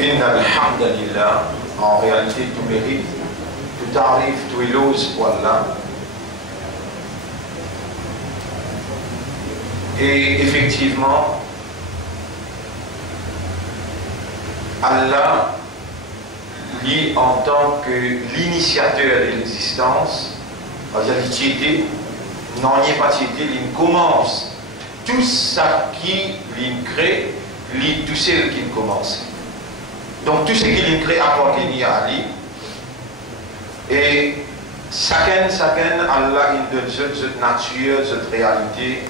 Inna alhamdulillah, en réalité tout mérite, tout arrive, tout éloge pour Allah. Et effectivement, Allah, lui, en tant que l'initiateur de l'existence, il n'en est pas tiété, il commence tout ça qui il crée, tout ce qu'il commence. Donc tout ce qu'il crée appartient à lui. Et chacun, Allah, il donne cette nature, cette réalité,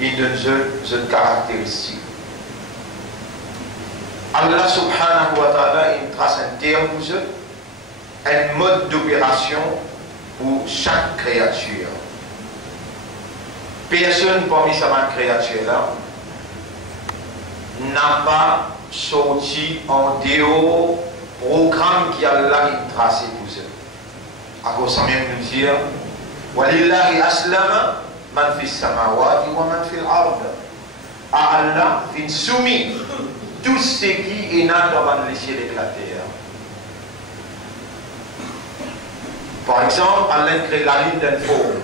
il donne cette caractéristique. Allah subhanahu wa ta'ala, il trace un terme pour eux, un mode d'opération pour chaque créature. Personne parmi ces créatures-là n'a pas sorti en dehors programme qui Allah a tracé pour eux. À cause de même nous dire, Walillahi aslama man fi samawati wa man fi al-ard. À Allah, il soumis tout ce qui est dans les cieux et la terre. Par exemple, Allah crée la lune d'un forme.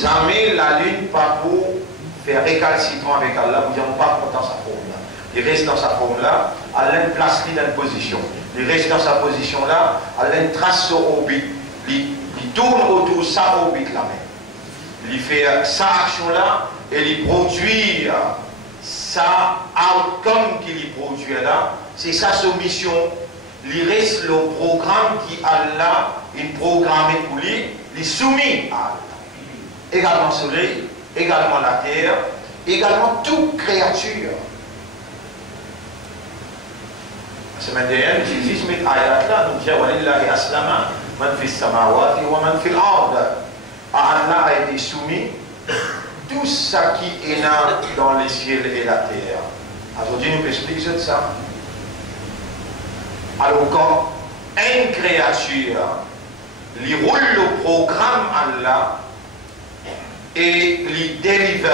Jamais la lune pas pour faire récalcitrant avec Allah, vous n'avez pas dans sa forme là. Il reste dans sa forme là, Allah place lui dans une position. Il reste dans sa position là, Allah trace son orbite. Il tourne autour de sa orbite là même. Il fait sa action là et il produit sa outcome qu'il produit là. C'est ça sa mission. Il reste le programme qui Allah a programmé pour lui, il soumis à Allah. Également le soleil, également la terre, également toute créature. La semaine dernière, Jésus met ayat là, nous dit Walillahi aslama man fi samawati wa man fi al-ard. Allah a été soumis tout ce qui est dans les cieux et la terre. Aujourd'hui, nous expliquons ça. Alors, quand une créature lui roule le programme Allah et lui délivre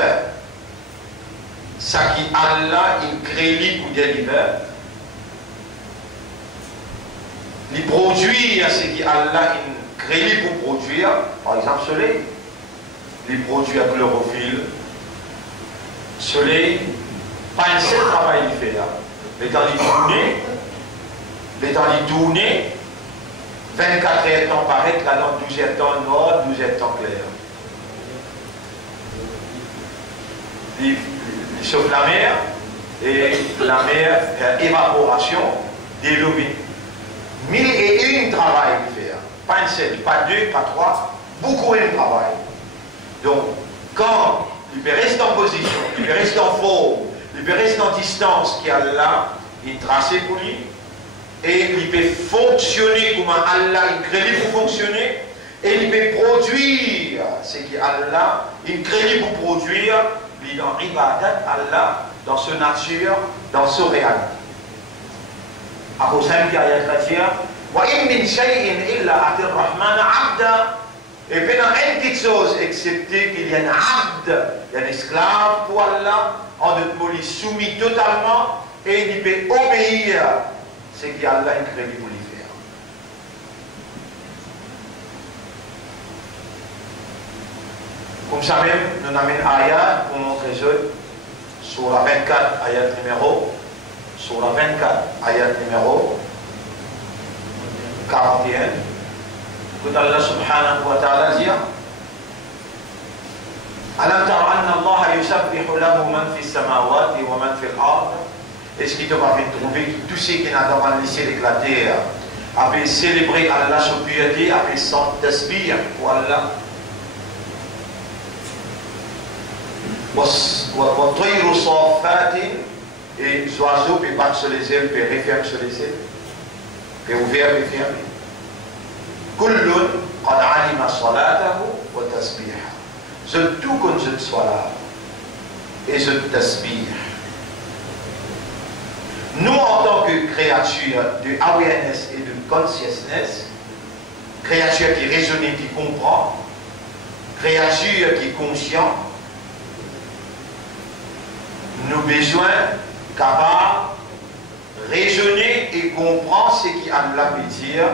ce qui Allah il crée lui pour délivrer, lui produire ce qui Allah il crée lui pour produire, par exemple le soleil, lui produit la chlorophylle, le soleil, pas un seul travail il fait là, mais dans les tournées, les temps il tourne, 24 heures temps paraître, là dans 12 heures temps noir, 12 heures temps clair. Il chauffe la mer, et la mer, évaporation, des l'eau. 1001 travail il fait. Pas un seul, pas deux, pas trois, beaucoup de travail. Donc, quand il peut rester en position, il peut rester en forme, il peut rester en distance qui a là, il tracé pour lui, et il peut fonctionner comme Allah, il crée pour fonctionner, et il peut produire ce qu'Allah, il crée pour produire, il dans ibadat Allah, dans sa nature, dans sa réalité. À cause de ce qu'il y a wa in min shay'in illa ati ar-Rahman 'abda. Et puis dans une petite chose, excepté qu'il y a un abd, il y a un esclave pour Allah, en de police soumis totalement, et il peut obéir ce qu'Allah a créé pour lui faire. Comme ça même, nous avons une ayat pour montrer ça, sur la 24, ayat numéro, sur la 24, ayat numéro 41. Quand Allah subhanahu wa ta'ala dit Alam tara anna Allah yusabbihu lahu man fi samawati wa man fi al-ard. Est-ce qu'il te va faire trouver que tout ce qui est dans le ciel et la terre a pu célébrer Allah sur piété, a pu s'en tasbih pour Allah. Wa tayru safatin, et les oiseaux peuvent battre sur les ailes, peuvent refermer sur les ailes, peuvent ouvrir et fermer. Kullun qad alima salatahu wa tasbiha. Je tout comme je sois là et je tasbih. Nous, en tant que créature de awareness et de consciousness, créature qui raisonne et qui comprend, créature qui est conscient, nous avons besoin capable raisonner et comprendre ce qui Allah veut dire,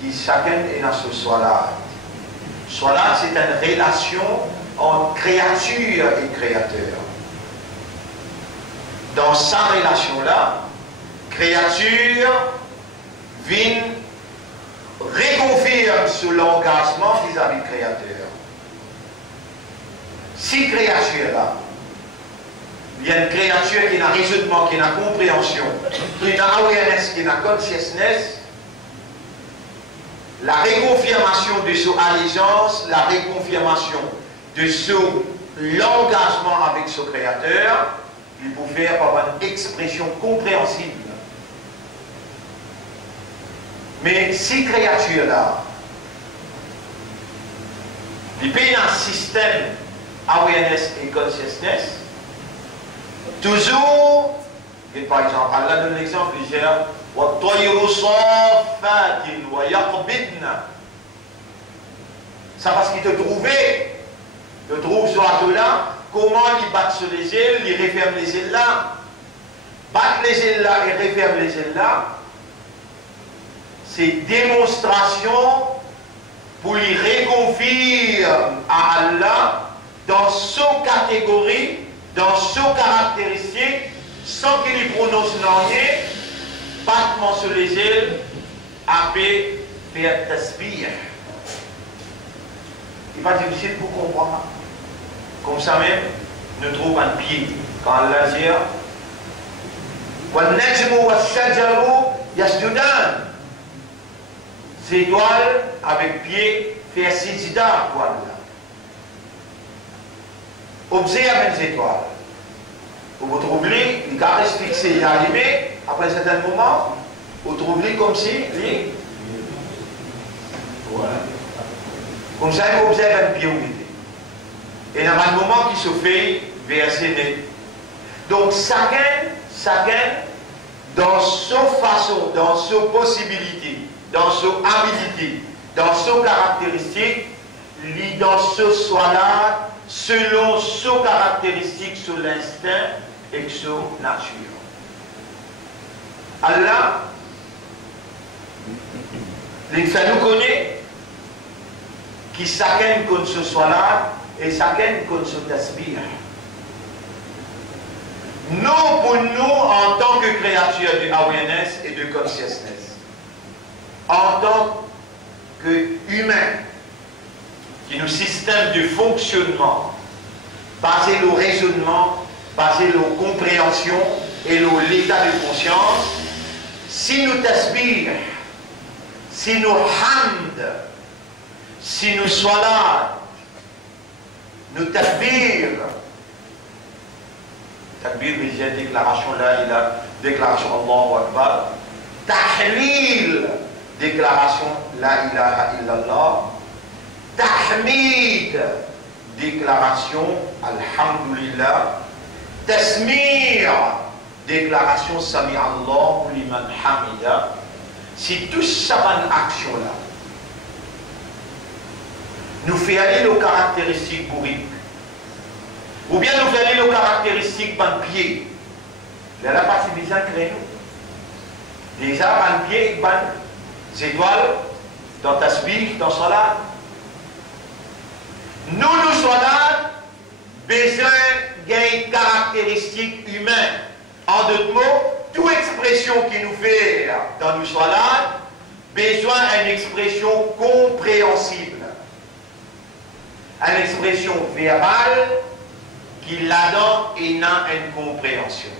qui chacun est dans ce soir-là. Soir-là, c'est une relation entre créature et créateur. Dans sa relation-là, créature vient reconfirme sur l'engagement vis-à-vis du créateur. Si créature-là, il y a une créature qui a un raisonnement, qui a une compréhension, qui a une awareness, qui a une consciousness, la reconfirmation de son allégeance, la reconfirmation de son l'engagement avec son créateur, il peut faire par une expression compréhensible. Mais ces créatures-là, ils payent un système awareness et consciousness, toujours, et par exemple, Allah donne l'exemple, il dit ça parce qu'il te trouvait, te trouve sur là, comment il bat sur les ailes, il referme les ailes là, battre les ailes là et referme les ailes là, c'est démonstration pour lui reconfirmer à Allah dans son catégorie, dans son caractéristique, sans qu'il y prononce rien, battement sur les ailes, après faire tasbih. Il n'est pas difficile pour comprendre. Comme ça même, nous trouvons un pied. Quand Allah dit وَالنَّجْمُ وَالشَّجَرُ يَسْجُدَانِ. Ces étoiles avec pied fait sijda pour Allah. Observez les étoiles. Vous trouvez, les gars restent fixés et allumés, après un certain moment, vous trouvez comme si, voilà. Comme ça, vous observez un pied où il est. Et il y a un moment qui se fait verser net. Donc, chacun, dans sa façon, dans sa possibilité, dans sa habilité, dans sa caractéristique, lit dans ce soir-là, selon ses caractéristiques, sur l'instinct et sur la nature. Allah, il nous connaît qui chacun connaît ce soir-là et chacun connaît ce tasbih. Nous, pour nous, en tant que créature de awareness et de consciousness, en tant qu'humains, qui nous système de fonctionnement, basé sur le raisonnement, basé sur la compréhension et l'état de conscience, si nous tasbih, si nous hamd, si nous salat, nous takbir, takbir veut dire déclaration la ilaha, déclaration Allahu Akbar, tahlil, déclaration la ilaha illallah, tahmid, déclaration alhamdulillah, tasmir, déclaration sami Allah liman hamida. Si tout ça va une action là, nous fait aller nos caractéristiques bourriques, ou bien nous fait aller nos caractéristiques par le pied, là la partie bizarre crée nous. Déjà par le pied, par les étoiles, dans tasbih, dans salat. Nous sommes là, besoin d'une caractéristique humaine. En d'autres mots, toute expression qui nous fait dans nos salades, besoin d'une expression compréhensible. Une expression verbale qui là-dedans et n'a une compréhension.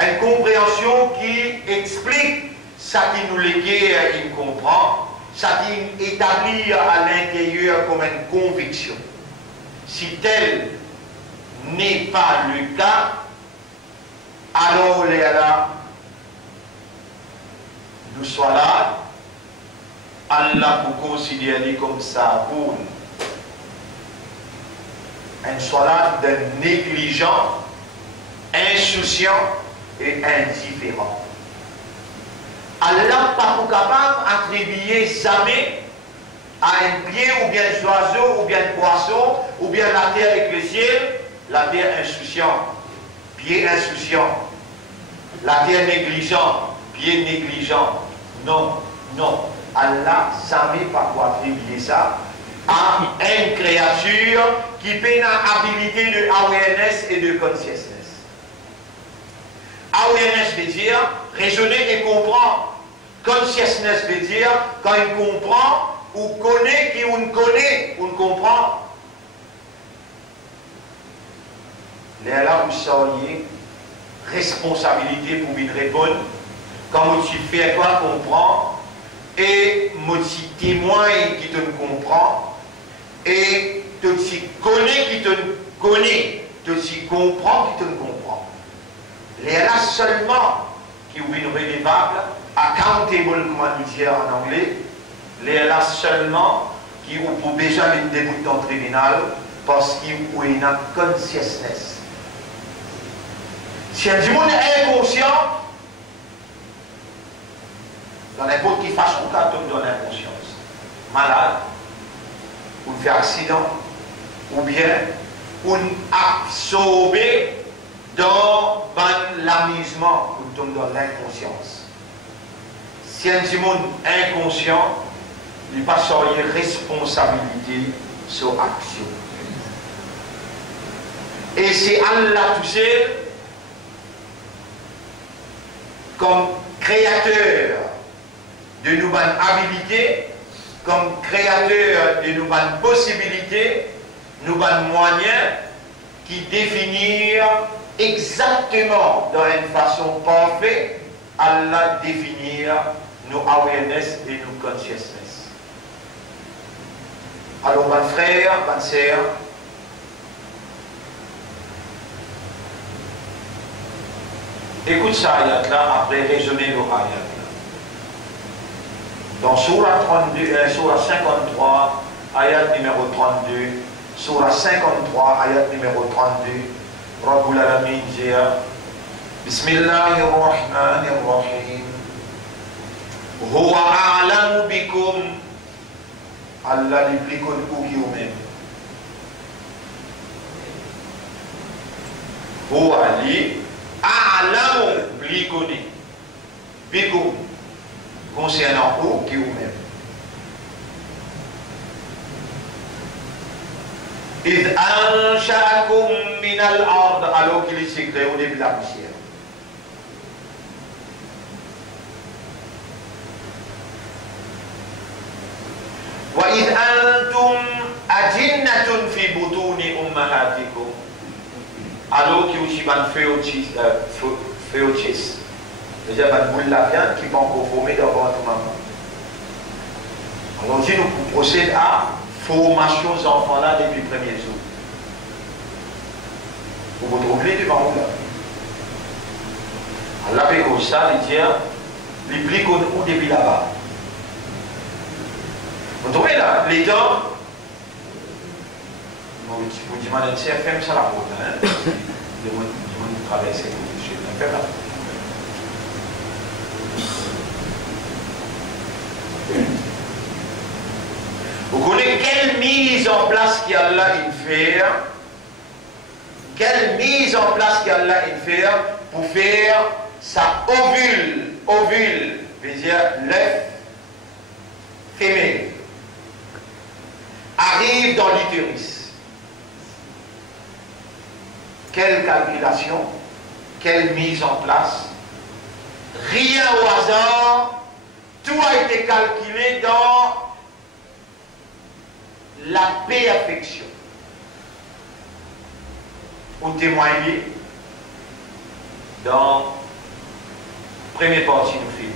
Une compréhension qui explique ce qui nous légué, il comprend, ce qui établit à l'intérieur comme une conviction. Si tel n'est pas le cas, alors là, nous sommes là, Allah pour considérer comme ça pour un salat de négligent, insouciant et indifférent. Allah pas capable d'attribuer jamais à un pied ou bien un oiseau ou bien un poisson ou bien la terre avec le ciel, la terre insouciante, pied insouciant, la terre négligent, pied négligent. Non, non. Allah savait pas quoi attribuer ça à une créature qui peine à habilité de awareness et de consciousness. Awareness veut dire raisonner et comprendre. Consciousness veut dire quand il comprend ou connaît qui on connaît, on comprend. Là, vous seriez responsabilité pour une répondre. Quand tu fais toi comprends et tu témoin qui te comprend et tu connais qui te connaît, tu comprends qui te comprend. Là seulement qui est relevable, accountable comme on dit en anglais, là seulement qui ont déjà le début dans le tribunal parce qu'il y a une consciousness. Si un monde est inconscient, dans n'importe quelle façon, quand on donne inconscience, malade, ou fait accident, ou bien on absorbé dans l'amusement, on tombe dans l'inconscience. Si un monde inconscient, il passe sur une responsabilité sur action. Et c'est Allah tout seul, comme créateur de nouvelles habilités, comme créateur de nouvelles possibilités, nouvelles moyens qui définir exactement dans une façon parfaite, Allah définir nos awareness et nos consciousness. Alors, mon frère, ma sœur, écoute ça, ayat là, après résumer nos ayat. Dans Surah 53, ayat numéro 32, Surah 53, ayat numéro 32, Rabbul Alamin dit Bismillahirrahmanirrahim. Huwa a'lamu bikum. Allah les plus connu qui vous-même. Huwa li a'lamu plus connu. Bikum. Concernant vous qui vous-même. إذ أنشأكم من الأرض alors qu'il s'est créé au début de la poussière. وإذ أنتم أجنة في بطون أمهاتكم alors qu'il aussi ban féotis. C'est-à-dire ban boule la viande qui va encore former dans votre maman. Alors nous procédons à formation aux enfants là depuis le premier jour. Vous vous trouvez devant vous là. Allah fait comme ça, il dit, les plis qu'on a depuis là-bas. Vous trouvez là, les dents, vous dites, madame, c'est FM, ça la route, hein? Je vous traverser, je suis un peu là. Vous connaissez quelle mise en place qu'Allah fait? Quelle mise en place qu'Allah fait pour faire sa ovule? Ovule veut dire l'œuf féminin arrive dans l'utérus. Quelle calculation, quelle mise en place? Rien au hasard, tout a été calculé dans la perfection. Pour témoigner dans la première partie du film.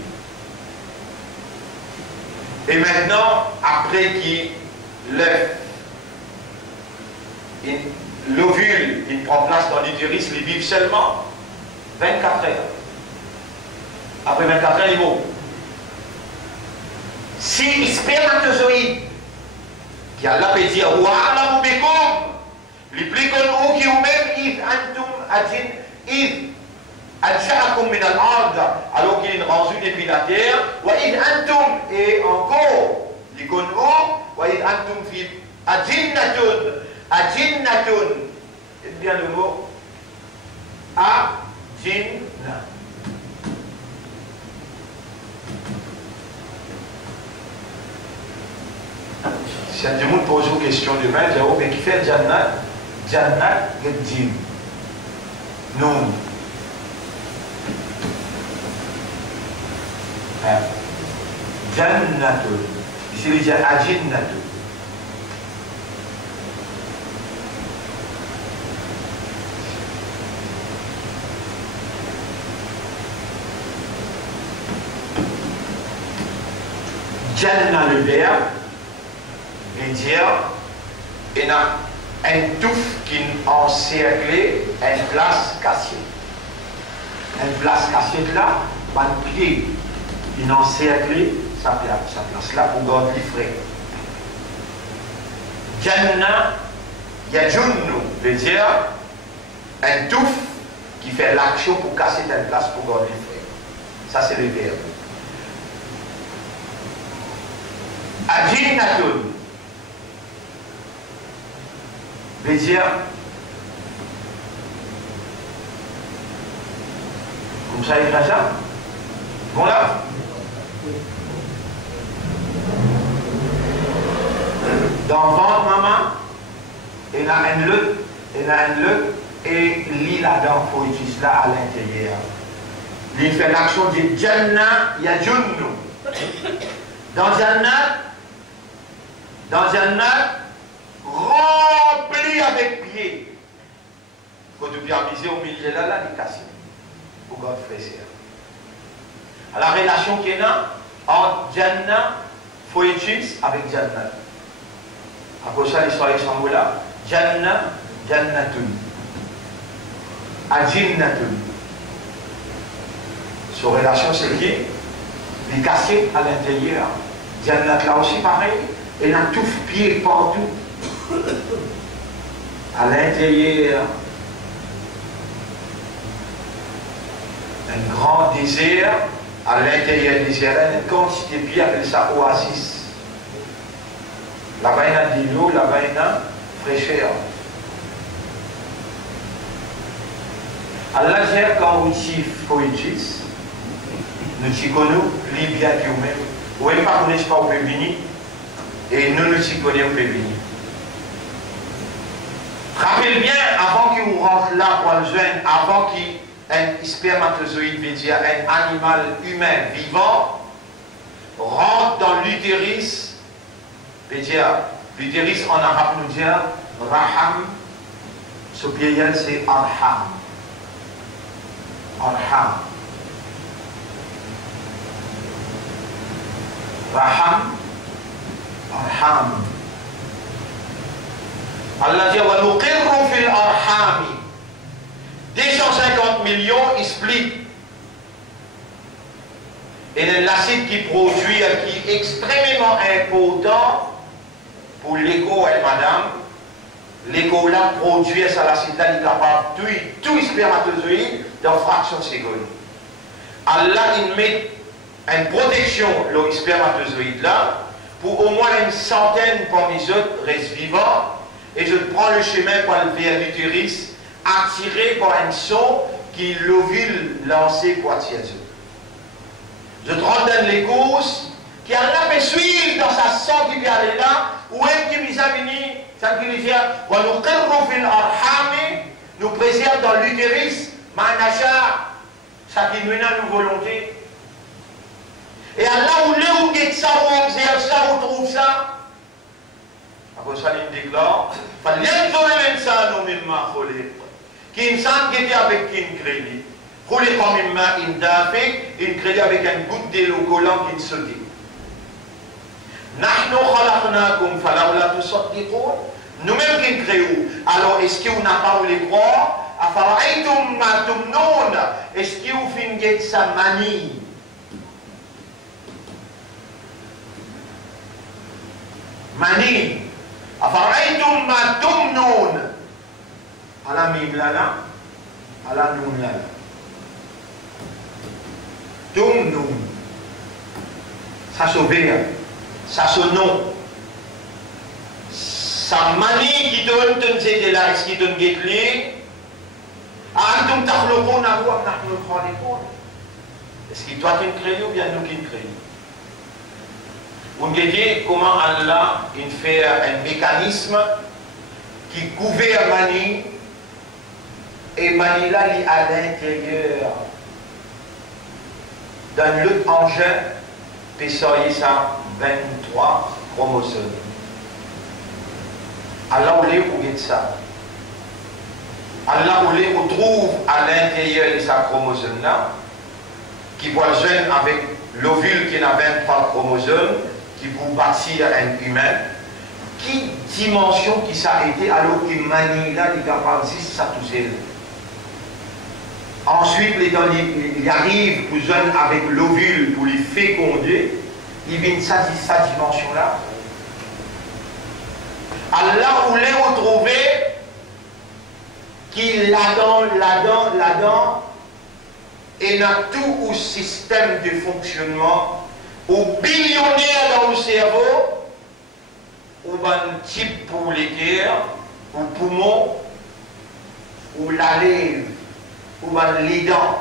Et maintenant, après qu'il l'ovule, il prend place dans l'utérus, il vit seulement 24 heures. Après 24 heures, il est mort. Si spermatozoïde, qui a la dire, Wa'ala moubikum, les plus connus qui ou même, Id antum adjin, Id adja'akum min al-ard, alors qu'il est rendu depuis la terre, Wa id antum, et encore, les connus, Wa id antum fi adjinnatun, adjinnatun, c'est bien le mot, adjinna. question de main, dire, mais qui fait Jannat? Jannat, il dit, non. Jannatul. Ici, il dit Ajinnatul. Jannah le verbe veut dire il y a un touffe qui encerclé une place cassée. Une place cassée là, un pied qui encerclé sa place là pour garder les frais. Jannah, Yajunnu veut dire un touffe qui fait l'action pour casser une place pour garder les frais. Ça c'est le verbe. Ajinnatul veut dire comme ça il fait ça. Bon là. Dans le ventre maman, il y a un lutte, et l'île là-dedans, il faut utiliser là à l'intérieur. Il fait l'action de Jannah Yajunnu. Dans Jannat, rempli avec pied. Quand tu viens viser au milieu là, il est cassé. Pour God frère. À la relation qu'il y a entre Jannah, Foïtis avec Jannat. Après ça, l'histoire est là. Jannah, Jannatun. Ajinnatun. Sa relation, c'est qui? Il est cassé à l'intérieur. Jannat là aussi pareil. Elle a tout pied partout. À l'intérieur. Un grand désert. À l'intérieur du désert, il y a une quantité de pieds, appelle ça oasis. Là-bas, il y a de l'eau, là-bas, il y a fraîcheur. À l'intérieur, quand on dit Foïtis, nous t'y connaissons, les biens qui ont même. Ou même pas connaissent pas, on peut venir. Et nous t'y connaissons, on peut venir. Rappelez bien, avant qu'il rentre là pour le jeune, avant qu'un spermatozoïde, veut dire un animal humain vivant, rentre dans l'utérus, veut dire, l'utérus en arabe nous dit Raham, ce pluriel c'est Arham. Arham. Raham, Arham. Allah dit wa nuqirru fil arhami. 250 millions explique. Et l'acide qui produit, qui est extrêmement important pour l'écho et madame. L'écho là produit ça l'acide là, il est capable de tuer tout spermatozoïde dans fraction de seconde. Allah il met une protection le spermatozoïde là pour au moins une centaine parmi les autres restent vivants et je prends le chemin pour aller vers l'utérus attiré par un son qui l'ovule lancé pour attirer. Je te rends dans les courses qui a la suivre dans sa sang qui vient aller là ou elle qui vient venir ça qui veut dire nous préserve dans l'utérus manacha ça qui nous a nos volontés. Et Allah où l'eau où ça, où observe ça, où trouve ça. Après ça, il déclare qui insan qui était avec qui il crédit. Pour les comme il crédit avec un bout de l'eau collant qui se dit. Nous-mêmes qui créons, alors est-ce que vous n'avez pas les croire? Est-ce que vous finissez sa manie? Mani, afaraitum ma tumnun. Ala mim lala, ala nun lala. Tumnun. Ça s'obéit, ça se nom. Sa mani qui donne ton zété là, est-ce qui donne guetli? Antum takhluqun ahu am nahnu al-khaliqun. Est-ce que toi qui me crées ou bien nous qui me créons? Vous voyez comment Allah il fait un mécanisme qui couvre Mani et Mani là il est à l'intérieur. Dans l'autre engin, puis ça 23 chromosomes. Allah voulait où ça. Allah voulait qu'on trouve à l'intérieur de sa chromosome là, qui voit jeune avec l'ovule qui a 23 chromosomes, qui vous bâtir un humain. Qui dimension qui ça a été alors que Mani là, il est capable de ça tout seul. Ensuite, il arrive pour jeune avec l'ovule pour les féconder, il vient sa dimension là. Allah voulait retrouver qui là-dedans, et dans tout le système de fonctionnement, au billionnaire dans le cerveau, ou un type pour les cœurs, ou poumon, ou la lèvre, ou les dents,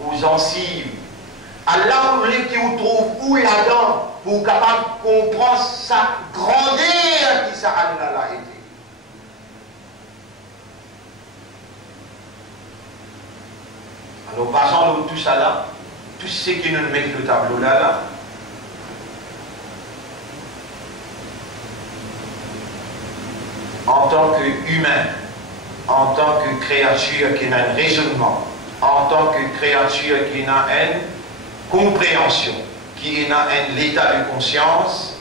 ou gencives. Allah voulait qu'il trouve où là-dedans, pour capable comprendre sa grandeur qui ça Allah a été. Alors, passons tout ça là, tout ce qui nous met le tableau là, en tant qu'humain, en tant que créature qui a un raisonnement, en tant que créature qui a une compréhension, qui a un état de conscience,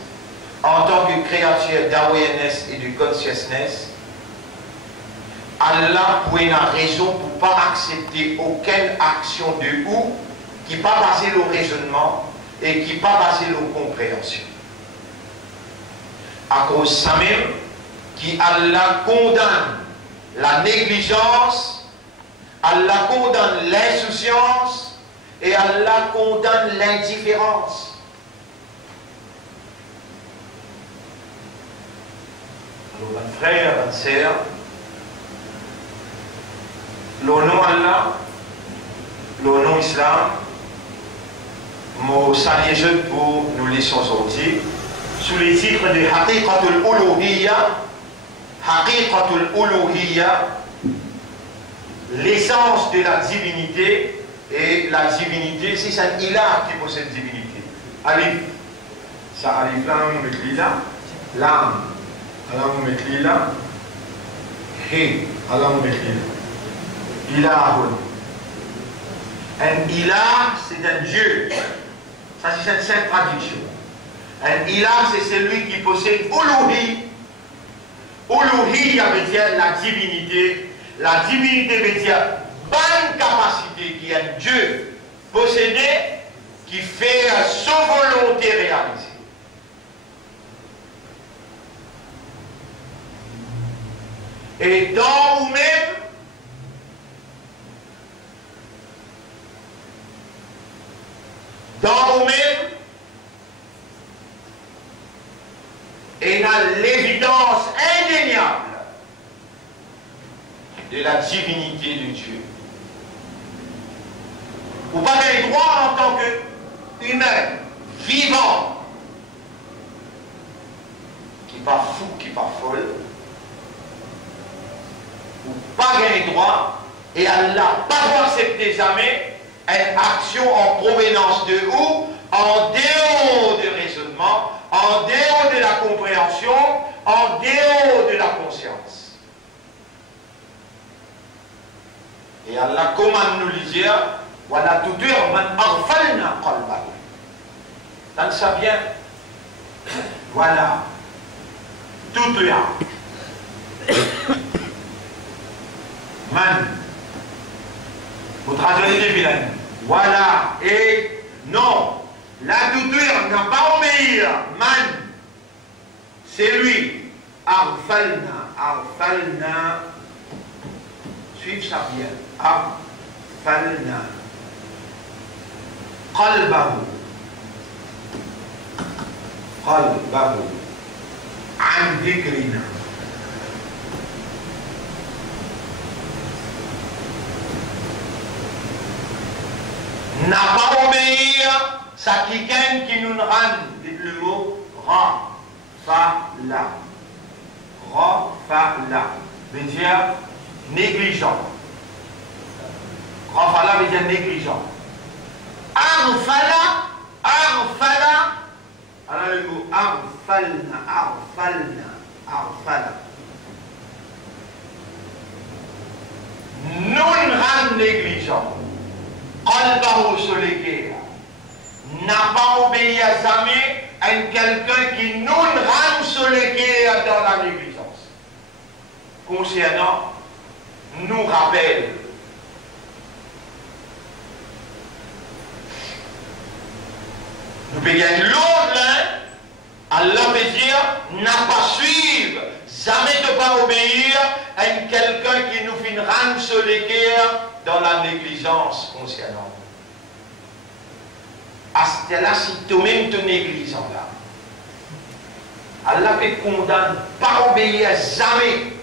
en tant que créature d'awareness et de consciousness, Allah pour une raison pour ne pas accepter aucune action de ou qui n'est pas basée sur le raisonnement et qui n'est pas basée sur la compréhension. À cause de ça même, qui Allah condamne la négligence, Allah condamne l'insouciance et Allah condamne l'indifférence. Alors, mon frère, ma sœur, le nom Allah, le nom Islam, je salue pour nous laisser aujourd'hui sous les titres de Haqiqatul Uluhiyya, Haqiqatul Uluhiyya, l'essence de la divinité, et la divinité, c'est un ilah qui possède divinité. Alif, ça alif là, on met lila, lam, alors on met lila, he, alors on met lila. Ilahun. Un ilah, c'est un Dieu. Ça, c'est une simple traduction. Un ilah, c'est celui qui possède uluhi. Uluhi, ça veut dire la divinité. La divinité veut dire bonne capacité qui est un Dieu possédé qui fait sa volonté réalisée. Et dans vous-même, dans vous-même, et dans l'évidence indéniable de la divinité de Dieu. Vous n'avez pas le droit en tant qu'humain, vivant, qui n'est pas fou, qui n'est pas folle, vous n'avez pas le droit, et Allah pas accepter jamais une action en provenance de où? En dehors du raisonnement, en dehors de la compréhension, en dehors de la conscience. Et Allah commande nous le dire, voilà tout dur, man arfalna qalbah. Dans ça bien, voilà, tout dur. Man, vous traduisez vilain. Voilà, et non, la douteur n'a pas obéi. Man, c'est lui. Arfalna, arfalna. Suivez ça bien. Arfalna. Qalbahu. Qalbahu. An dhikrina. N'a pas obéi, ça quelqu'un qui nous rend le mot Rafala. Rafala veut dire négligent. Rafala veut dire négligent. Arfala. Alors le mot arfala. Non ran négligent. Albaho solégué. N'a pas obéi à jamais à quelqu'un qui nous ran solégué dans la négligence. Concernant, nous rappelle. Nous payons l'autre là, Allah veut dire, n'a pas suivre, jamais de pas obéir à quelqu'un qui nous fait rendre sur les guerres dans la négligence concernant. À ce là, si toi-même te négligent là, Allah te condamne, pas obéir jamais.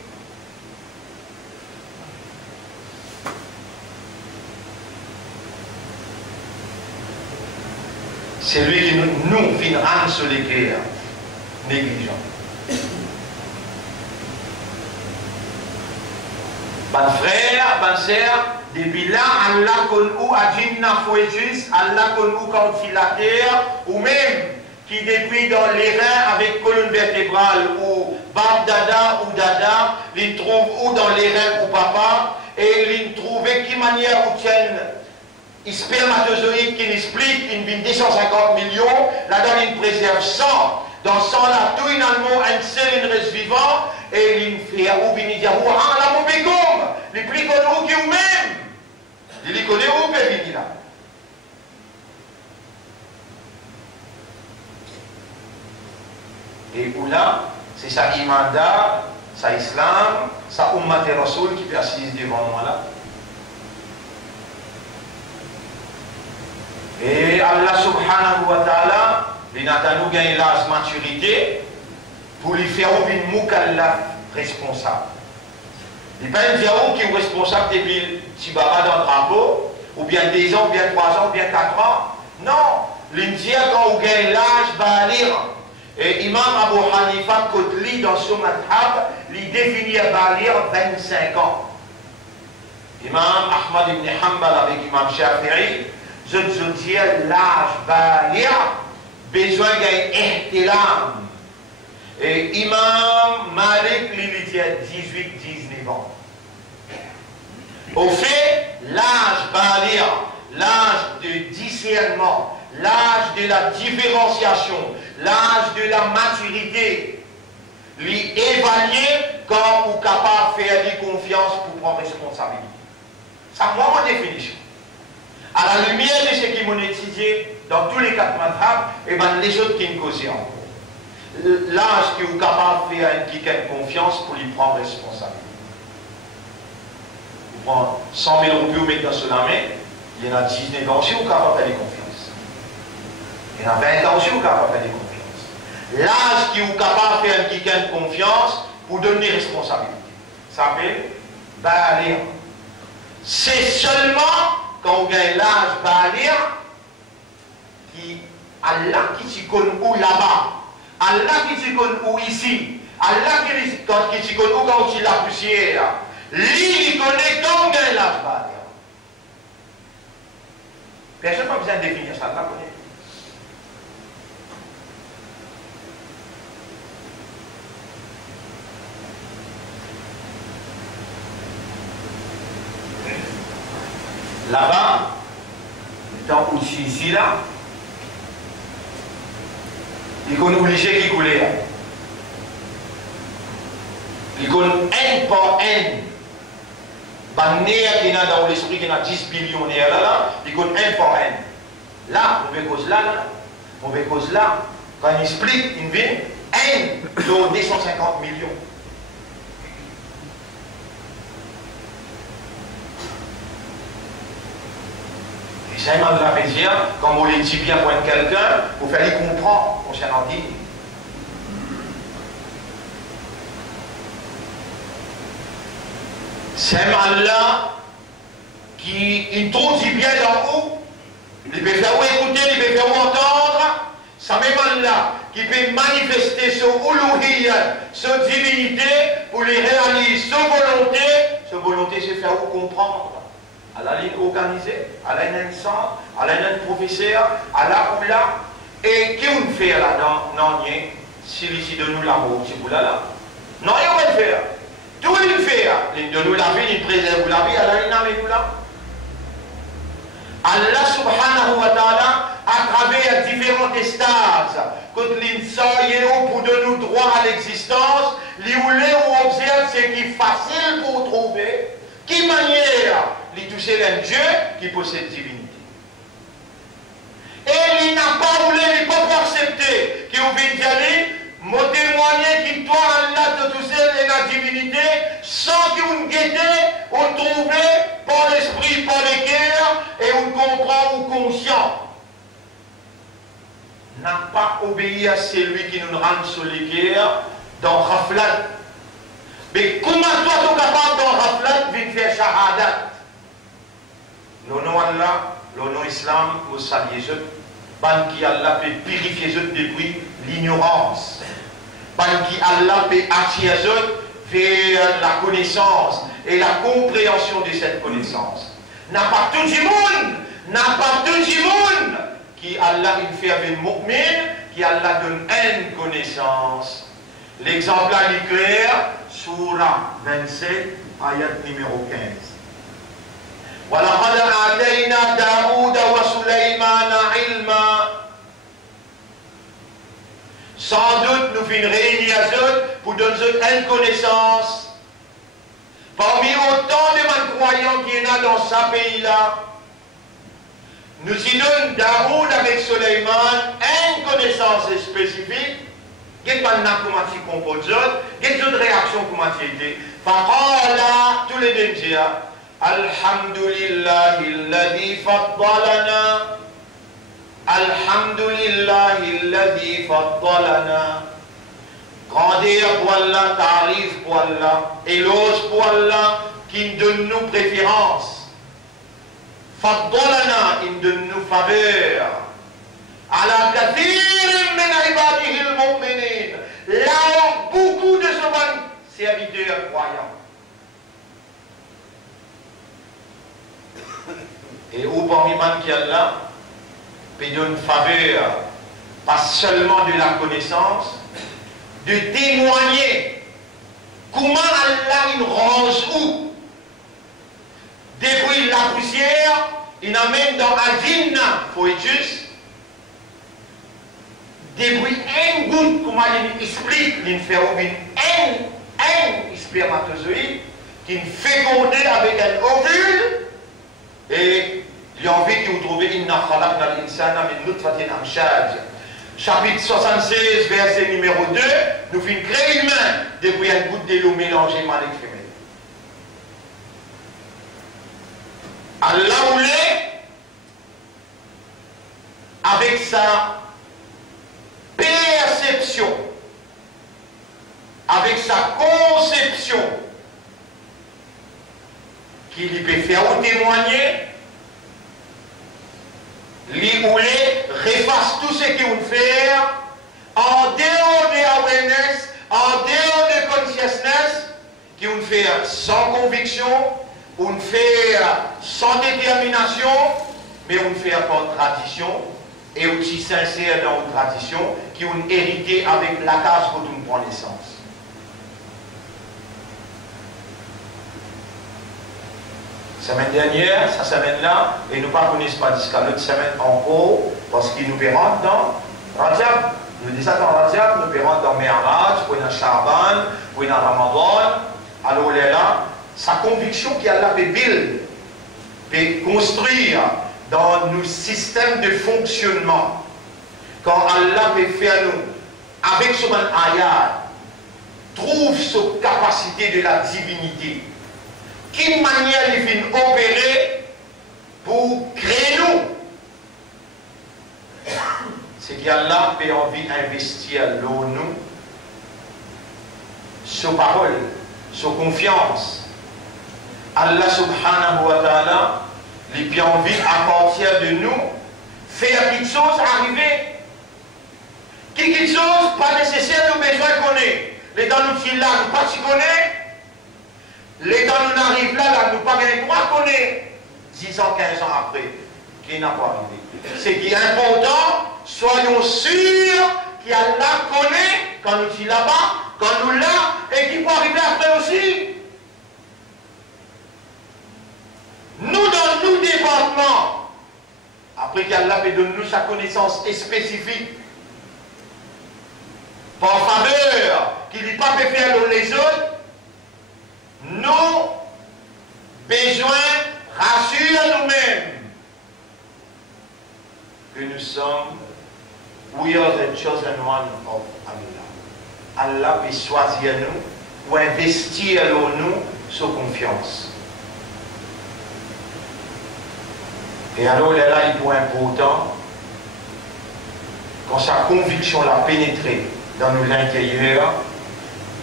C'est lui qui nous fait rendre sur les guerres négligents. Ban frère, ban sœur, depuis là, Allah kon ou adjinna fouejus, Allah kon ou quand il la terre, ou même qui depuis dans les reins avec colonne vertébrale ou bab dada ou dada, il trouve ou dans les reins ou papa, et il trouve qui manière où tiennent spermatozoïde qui explique une vie de 250 millions, là-dedans il préserve 100. Dans 100 là, tout finalement, un seul il reste vivant, et il fait ou bien il dit, ah la mauvais gomme, les plus connus qui ou même, il connaît où que il là. Et où là, c'est ça imanda, ça islam, ça ummat et rasoul qui persiste devant moi là. Et Allah subhanahu wa ta'ala, il a gagné l'âge de maturité pour lui faire une mukallaf responsable. Il n'est pas un diao qui est responsable depuis si baba dans le drapeau, ou bien 2 ans, ou bien 3 ans, ou bien 4 ans. Non, l'India quand on gagne l'âge va lire. Et Imam Abu Hanifa Kotli dans son madhab, il définit à lire 25 ans. Imam Ahmad ibn Hanbal avec Imam Shafi'i, je dis l'âge va lire, besoin d'un ihtilam. Et Imam Malik, il dit 18-19 ans. Au fait, l'âge va lire, l'âge de discernement, l'âge de la différenciation, l'âge de la maturité, l'évaluer quand on est capable de faire des confiance pour prendre responsabilité. Ça, moi, ma définition. À la lumière de ce qui m'ont étudié dans tous les 4 madhab, et ben les autres qui me causent encore. L'âge qui est capable de faire quelqu'un confiance pour lui prendre responsabilité. Vous prenez 100 000 roupies, vous mettez dans la main, il y en a 19 ans aussi, vous êtes capable de faire confiance. Il y en a 20 ans aussi, vous êtes capable de faire confiance. L'âge qui est capable de faire quelqu'un de confiance pour donner responsabilité. Ça s'appelle Balir. C'est seulement quand on gagne l'âge Balir qui Allah qui s'y connaît où là-bas, Allah qui s'y connaît où ici, Allah qui s'y connaît où quand il la poussière, lui il connaît quand on gagne l'âge Balir. Personne n'a pas besoin de définir ça, Allah connaît. Là-bas, dans ici, là, il connaît obligé qui coulait. Il connaît un par un. Bannière qui est dans l'esprit, qui est 10 billionnaires là, il connaît un par un. Là, mauvais cause là, mauvais cause là, quand il explique une vie, un de 250 millions. C'est un de la médias, comme on les dit bien pour quelqu'un, vous fallait comprendre concernant Dieu. C'est un là qui introduit bien dans vous, il peut faire vous écouter, il peut faire vous entendre. C'est un là qui peut manifester son uluhiyya, sa divinité, pour les réaliser sa volonté c'est faire comprendre. Elle a une organisée, elle a un centre, elle a un professeur, elle a ou là, et qui on fait là-dedans, non, si ici de nous l'amour, si vous là, non, il va le faire. Tout il fait, de nous la vie, il préserve la vie, elle a une âme et nous là. Allah subhanahu wa ta'ala, à travers différents stages, quand l'insan pour donner nous droit à l'existence, li ou observe ce qui est facile pour trouver, qui manière, li toucher un Dieu qui possède divinité. Et il n'a pas voulu, il n'a pas accepté, qui oublie d'y aller, me témoigner qu'il doit Allah de toucher la divinité, sans qu'on guette, on trouve par l'esprit, par les cœurs, et on comprend ou conscient. N'a pas obéi à celui qui nous rend sur les cœurs dans Raflat. Mais comment toi tu es capable dans Raflat de faire shahadat? Le nom Allah, le nom Islam, vous saviez ce qui Allah peut purifier ce depuis l'ignorance. Qui Allah peut attirer vers la connaissance et la compréhension de cette connaissance. N'a pas tout du monde, qui Allah il fait avec le mu'min, qui Allah donne une connaissance. L'exemple est clair, Surah 27, ayat numéro 15. وَلَقَدْ آتَيْنَا دَاوُودَ وَسُلَيْمَانَ عِلْمًا. Sans doute, nous faisons une réunion pour donner une connaissance. Parmi autant de croyants qu'il y en a dans ce pays-là, nous y donnons Daoud avec Suleiman une connaissance spécifique. Qu'est-ce comment tu composes, qu'est-ce que réaction comment tu étais. Faqala, tous les deux disent, Alhamdulillahi alladhi faddalana. Alhamdulillahi alladhi faddalana. Grandeur pour Allah, tarif pour Allah, éloge pour Allah, qui donne nous préférence. Faddalana, il donne nous faveur. Ala kathirin min ibadihi al-mu'minin. Là, beaucoup de ses serviteurs croyants. Et où parmi man qui Allah, puis donne faveur, pas seulement de la connaissance, de témoigner comment Allah il range où. Depuis la poussière, il amène dans Al-Jinna, faut être juste. Depuis un goutte, comment il explique, il fait un spermatozoïde qui fécondé avec un ovule et il a envie que vous trouvez Inna khalaqna al-insana min nutfatin amshaj. Chapitre 76, verset numéro 2, nous faisons créer humain depuis un goutte de l'eau mélangée mâle et féminin. Allah voulait, avec sa perception, avec sa conception, qu'il peut faire ou témoigner, lui voulait refasse tout ce qu'il veut faire en dehors de awareness, en dehors de consciousness, qu'il veut faire sans conviction, on fait sans détermination, mais on fait par tradition et aussi sincère dans une tradition qui ont hérité avec la case quand on prend naissance. Semaine dernière, cette semaine-là, et nous ne connaissons pas jusqu'à l'autre semaine en haut, parce qu'ils nous verront dans Rajab. Nous disons dans Rajab, nous verrons dans Mi'raj, puis dans Shaban, puis dans Ramadan. Alors là, sa conviction qu'Allah peut build, peut construire dans nos systèmes de fonctionnement. Quand Allah peut faire nous, avec son ayat, trouve sa capacité de la divinité. Quelle manière il vient opérer pour créer nous? C'est qu'Allah peut envie d'investir nous, sa parole, sa confiance. Allah subhanahu wa ta'ala, il peut envie à partir de nous faire quelque chose arriver. Qui quelque chose, pas nécessaire, nous besoin qu'on ait. Les temps nous filent là, nous pas si connaît. Les temps nous arrivent là, nous pas gagner droit qu'on ait. 10 ans, 15 ans après, qui n'a pas arrivé. C'est qui est important, soyons sûrs qu'il y a là qu'on est, quand nous sommes là-bas, quand nous là, et qui peut arriver après aussi. Nous, dans nos départements, après qu'Allah donne-nous sa connaissance spécifique, par faveur, qu'il n'y pas fait faire les autres, nos besoins rassurent nous-mêmes que nous sommes, we are the chosen one of Allah. Allah peut choisir nous ou investir en nous sous confiance. Et alors là, il est important, quand sa conviction l'a pénétré dans l'intérieur,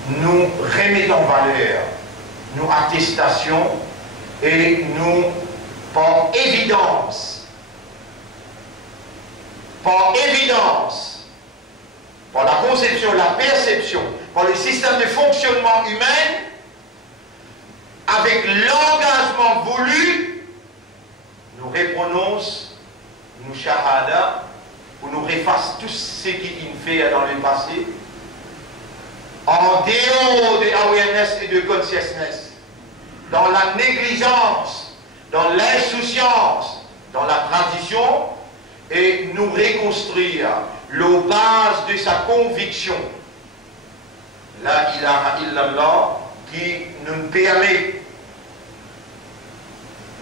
nous remettons en valeur nos attestations et nous, par évidence, par la conception, la perception, par le système de fonctionnement humain, avec l'engagement voulu, nous reprenons nos shahada, pour nous refasse tout ce qu'il fait dans le passé, en dehors de awareness et de consciousness, dans la négligence, dans l'insouciance, dans la tradition, et nous reconstruire le base de sa conviction. La ilaha illallah, qui nous permet,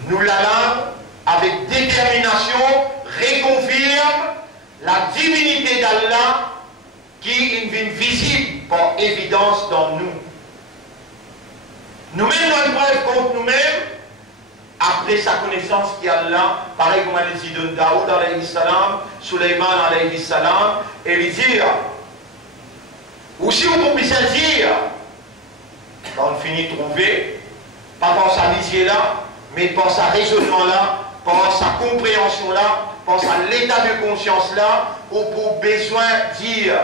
nous l'allons avec détermination, reconfirme la divinité d'Allah qui est visible par évidence dans nous. Nous-mêmes, nous preuve contre nous-mêmes, après sa connaissance qui est Allah, pareil comme elle dit de Daoud alayhi salam, Suleiman alayhi salam, et lui dire, ou si on peut bien dire, quand on finit de trouver, pas par sa lisier là, mais par sa raisonnement là, par sa compréhension là, par sa l'état de conscience là, ou pour besoin dire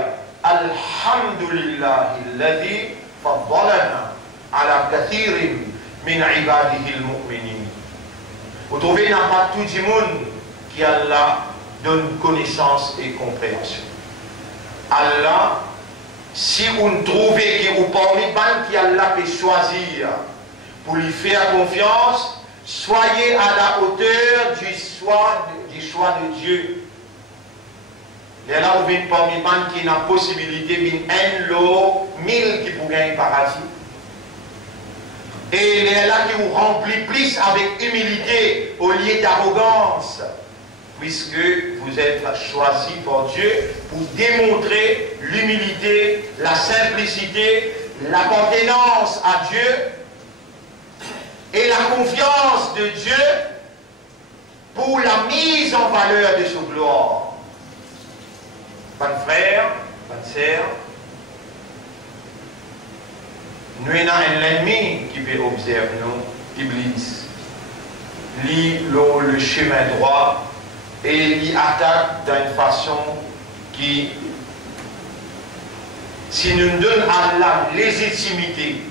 Alhamdulillah alladhi faddalana ala kathirin min ibadihi al-mu'minin. Vous trouvez, il n'y a pas tout le monde qui Allah donne connaissance et compréhension. Allah, si vous trouvez que vous parmi qui Allah peut choisir pour lui faire confiance, soyez à la hauteur du choix de Dieu. Et là, vous venez parmi qui a la possibilité d'une mille qui pourrait gagner paradis. Et il est là qui vous remplit plus avec humilité au lieu d'arrogance, puisque vous êtes choisi par Dieu pour démontrer l'humilité, la simplicité, l'appartenance à Dieu et la confiance de Dieu pour la mise en valeur de sa gloire. Bonne frère, bonne sœur, nous avons un ennemi qui peut observer nous, Iblis. Lui, le chemin droit, et il attaque d'une façon qui, si nous nous donnons à la légitimité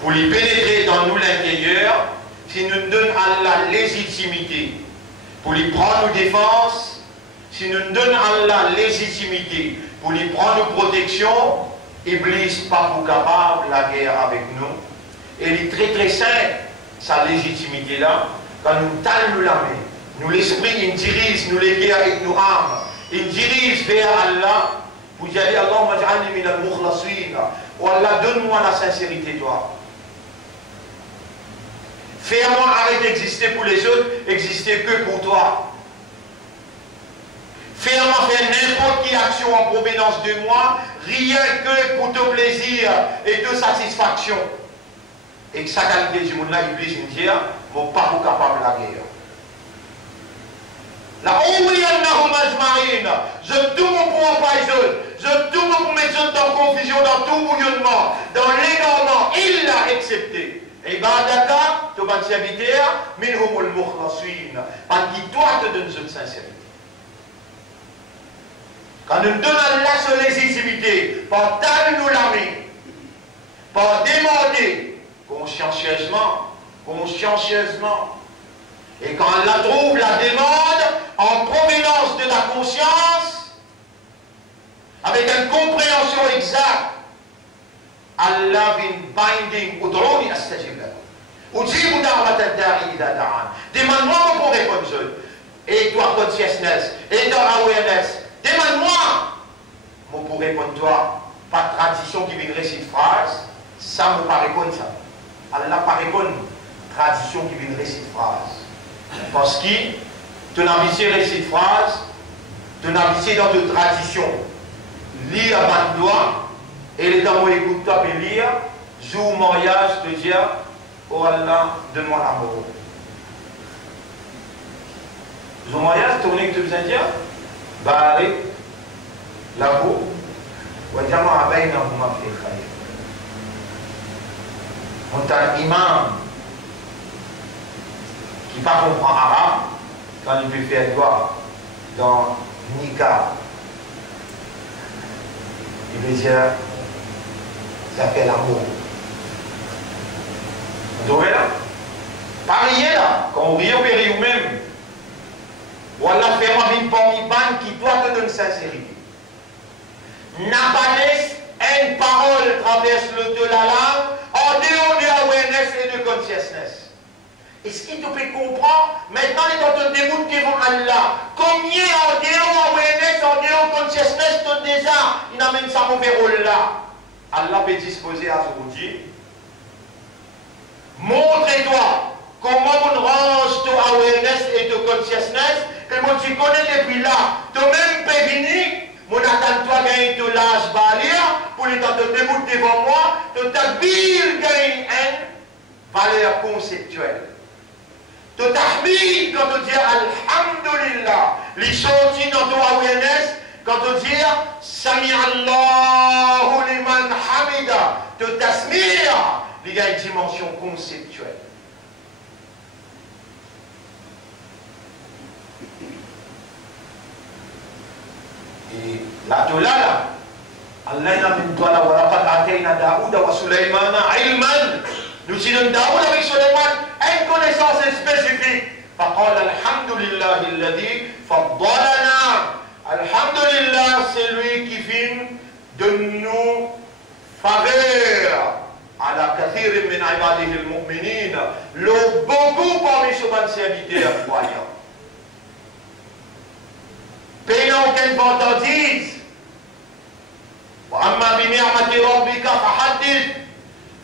pour lui pénétrer dans nous l'intérieur, si nous nous donnons à la légitimité pour lui prendre nos défenses, si nous nous donnons à la légitimité pour lui prendre nos protections, Iblis pas pour capable la guerre avec nous. Et il est très très simple, sa légitimité là, quand nous tendons la main, nous l'esprit, il dirige, nous les guerres avec nos âmes, il dirige vers Allah, pour dire Allahumma ja'alni min al-mukhlasin, ou Allah donne-moi la sincérité toi. Fais-moi arrêter d'exister pour les autres, exister que pour toi. Fais-moi faire n'importe quelle action en provenance de moi, rien que pour ton plaisir et ta satisfaction. Et que sa qualité du monde là, il dit, je ne pas capable de la guerre. La je tout mon pour empêcher, je tout mon pour mettre dans confusion, dans tout bouillonnement, dans l'égarement, il l'a accepté. Et Ibadaka, ton serviteur, minhumul mukhlasin, parce que toi te donnes cette sincérité. Quand nous donnons la seule légitimité, par table nous la main, par demander consciencieusement, et quand on la trouve, la demande en provenance de la conscience, avec une compréhension exacte, Allah vient binding udruni astajib lakum. Ujibu da'wat ad-da'i idha da'an. Demande-moi pour répondre. Et toi, consciousness, et toi, awareness. Demande-moi. Moi pour répondre toi. Pas de tradition qui vient réciter phrase. Ça ne pas répondre ça. Allah pas répondre. Tradition qui vient réciter phrase. Parce que tu n'as pas réciter phrase. Tu n'as pas dans ta tradition. Lire avant toi. Et les gens écoutent toi et lire, jour mariage, te dire, oh Allah, donne-moi l'amour. Jour mariage, tourner que tu veux dire, bah allez, l'amour, ou à dire, ma abeille n'a pas fait khayr. On a un imam qui ne comprend pas arabe, quand il peut faire doigt dans Nika, il veut dire, ça fait l'amour. Vous trouvez là? Pas rien là. Quand on rit au péri ou même. Voilà, fais-moi une pomme qui doit te donner sincérité. N'a pas laissé une parole traverse le de la langue en dehors de awareness et de consciousness. Est-ce qu'il te peut comprendre? Maintenant, il est dans ton démoute devant Allah. Combien en dehors awareness, en dehors consciousness, tout déjà, il amène ça mauvais rôle là. Allah peut disposer à aujourd'hui. Montre-toi comment on range ton awareness et ton consciousness. Et moi, tu connais depuis là. Toi-même peux venir. Mon attends-toi gagner ton l'âge balir pour les temps de débout devant moi. Tu t'habilles gagner une valeur conceptuelle. Tu t'habilles quand tu dis Alhamdulillah. Les choses dans ton awareness. Quand on dit Sami Allahu liman hamida, te tasmir, il y a une dimension conceptuelle. Et la Tola, Allah n'a mis toi là, voilà pas atteindre Daoud wa Sulaiman ilman. Nous disons Daoud avec Sulaiman une connaissance spécifique. فقال الحمد لله الذي فضلنا. Alhamdulillah, c'est lui qui vient de nous faveur à la kathir min ibadihi al-mu'minin, le beaucoup parmi ses serviteurs croyants. Payons qu'elle vantardise. Amma bi ni'mati rabbika fahaddith.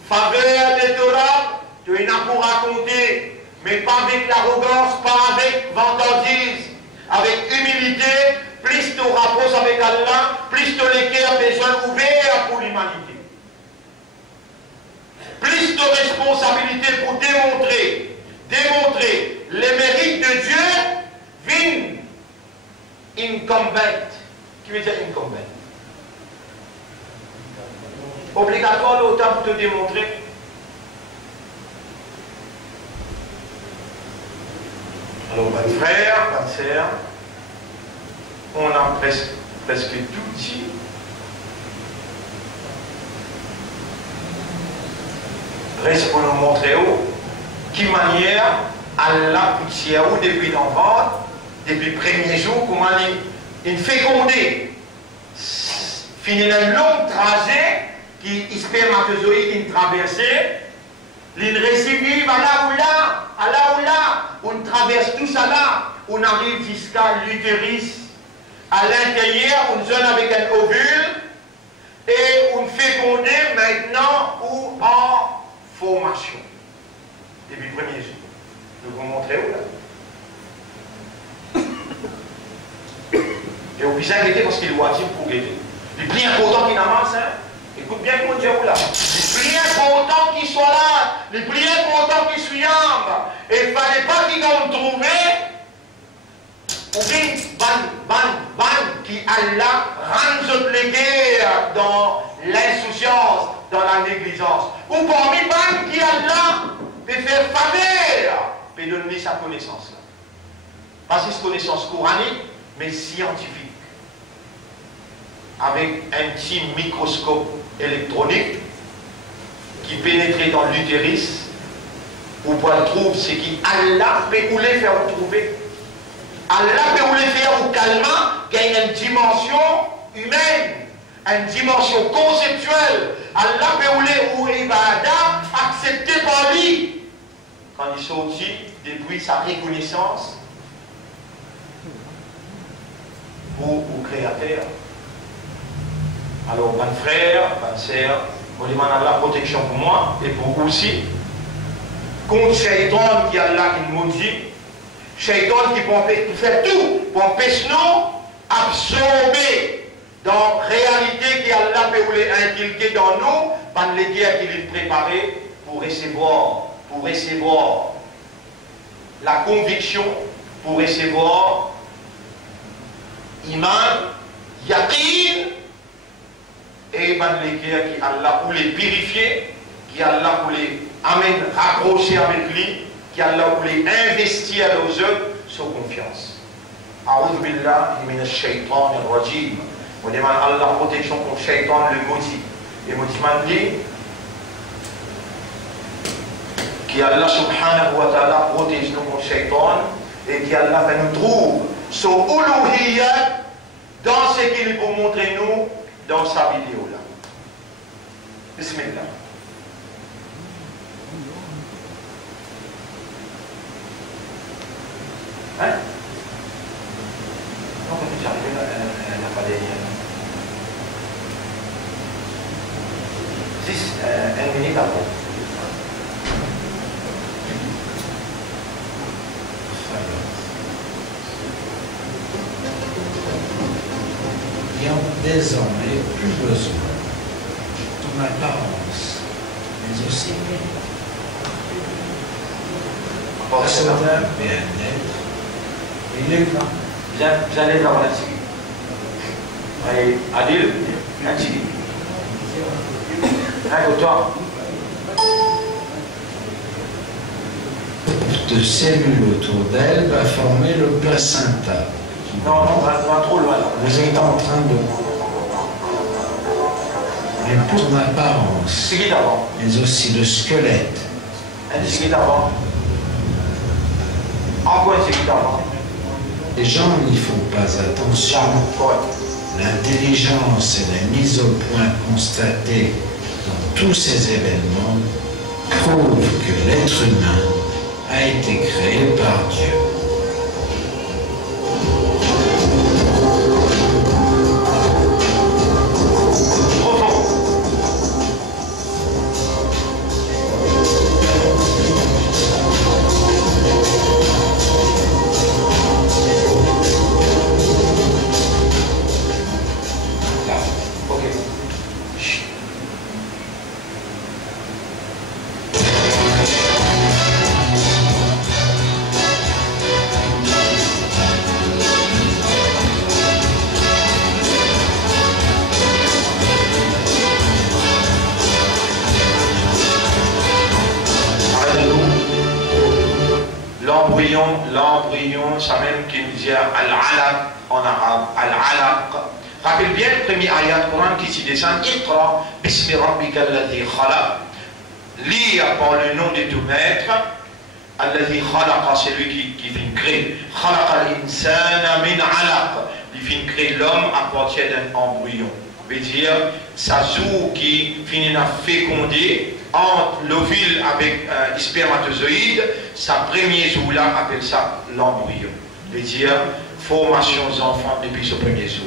Faveur de Torah, tu en as pour raconter, mais pas avec l'arrogance, pas avec vantardise, avec humilité. Plus tu rapproches avec Allah, plus tu les cœurs besoin ouverts pour l'humanité. Plus de responsabilité pour démontrer les mérites de Dieu, viennent incumbent. Qui veut dire incumbent? Obligatoire autant pour te démontrer. Alors, mes frères, mes sœurs, on a presque tout dit. Reste pour nous montrer qui manière Allah ou depuis l'enfant, depuis le premier jour, comment il fécondé. Fini un long trajet qui spermatozoïde il traversait, il récidive à là ou là, on traverse tout ça là, on arrive jusqu'à l'utérus. À l'intérieur, on zone avec un ovule et on fécondé maintenant ou en formation. Depuis le premier jour. Je vais vous montrer où là. Et au plus inquiété parce qu'il doit dire pour aider. Le plus important qu'il avance, hein? Écoute bien qu'on dit où là. Le plus important qu'il soit là, le plus important qu'il soit là. Et il ne fallait pas qu'il nous trouve. Ou bien, ban, qui Allah range les guerres dans l'insouciance, dans la négligence. Ou parmi ban qui Allah peut faire faveur, peut donner sa connaissance là. Pas cette connaissance coranique, mais scientifique. avec un petit microscope électronique qui pénétrait dans l'utérus, ou pour le trouver ce qui Allah peut vous les faire trouver. Allah peut vous les faire ou calmement, qu'il y a une dimension humaine, une dimension conceptuelle. Allah peut vous les ou ibada accepté par lui. Quand il sortit depuis sa reconnaissance pour le Créateur. Alors, mon frère, ma soeur, je demande la protection pour moi et pour vous aussi. Contre Shaitan qui a là qui nous dit, Shaitan qui peut faire tout pour empêcher nous absorber dans la réalité qui Allah peut vous inculquer dans nous, par les guerres qu'il a préparées pour recevoir la conviction, pour recevoir iman, yaqin, et par les guerres qui Allah pour les purifier, qui Allah pour les amener, rapprocher avec lui, qui Allah pour les investir aux œuvres sur confiance. A'udhu billahi minash shaitanir rajim. On demande Allah protection contre shaitan le maudit. Et maudit m'a dit qui Allah subhanahu wa ta'ala protège nous contre shaitan et qui Allah va nous trouver son uluhiyyat dans ce qu'il peut montrer nous dans sa vidéo là. Bismillah. Hein? Non, mais j'arrive à la pandémie. 1 minute après. Ayant désormais plus besoin de l'apparence, mais aussi de son bien-être et l'éclat. J'allais voir la suite. Adil, la suite. Toi. De cellules autour d'elle va former le placenta. Non, on va trop loin là. Vous êtes en train de... Mais pour son apparence, C'est qui d'avant? mais aussi le squelette. C'est qui d'avant? Encore c'est qui d'avant? Les gens n'y font pas attention. L'intelligence et la mise au point constatée dans tous ces événements prouvent que l'être humain a été créé par Dieu. L'embryon, ça même qui nous dit al-alaq en arabe, al-alaq. Rappelle bien le premier ayat du Coran qui s'y descend, Iqra, bismi rabbika alladhi khalaq. Lis par le nom de ton maître, alladhi khalaqa, c'est lui qui vient créer. Khalaqa al-insana min alaq. Il vient créer l'homme à partir d'un embryon. Veut dire, ça joue qui finit à féconder entre l'ovule avec les spermatozoïdes, sa première jour là appelle ça l'embryon. Veut dire formation des enfants depuis ce premier jour.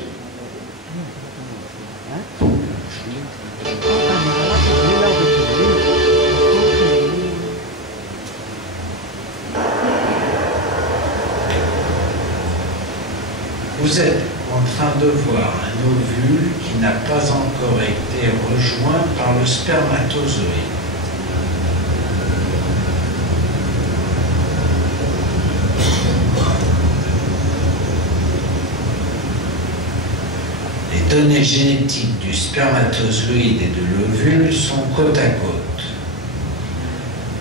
Vous êtes en train de voir un ovule qui n'a pas encore été rejoint par le spermatozoïde. Les données génétiques du spermatozoïde et de l'ovule sont côte à côte.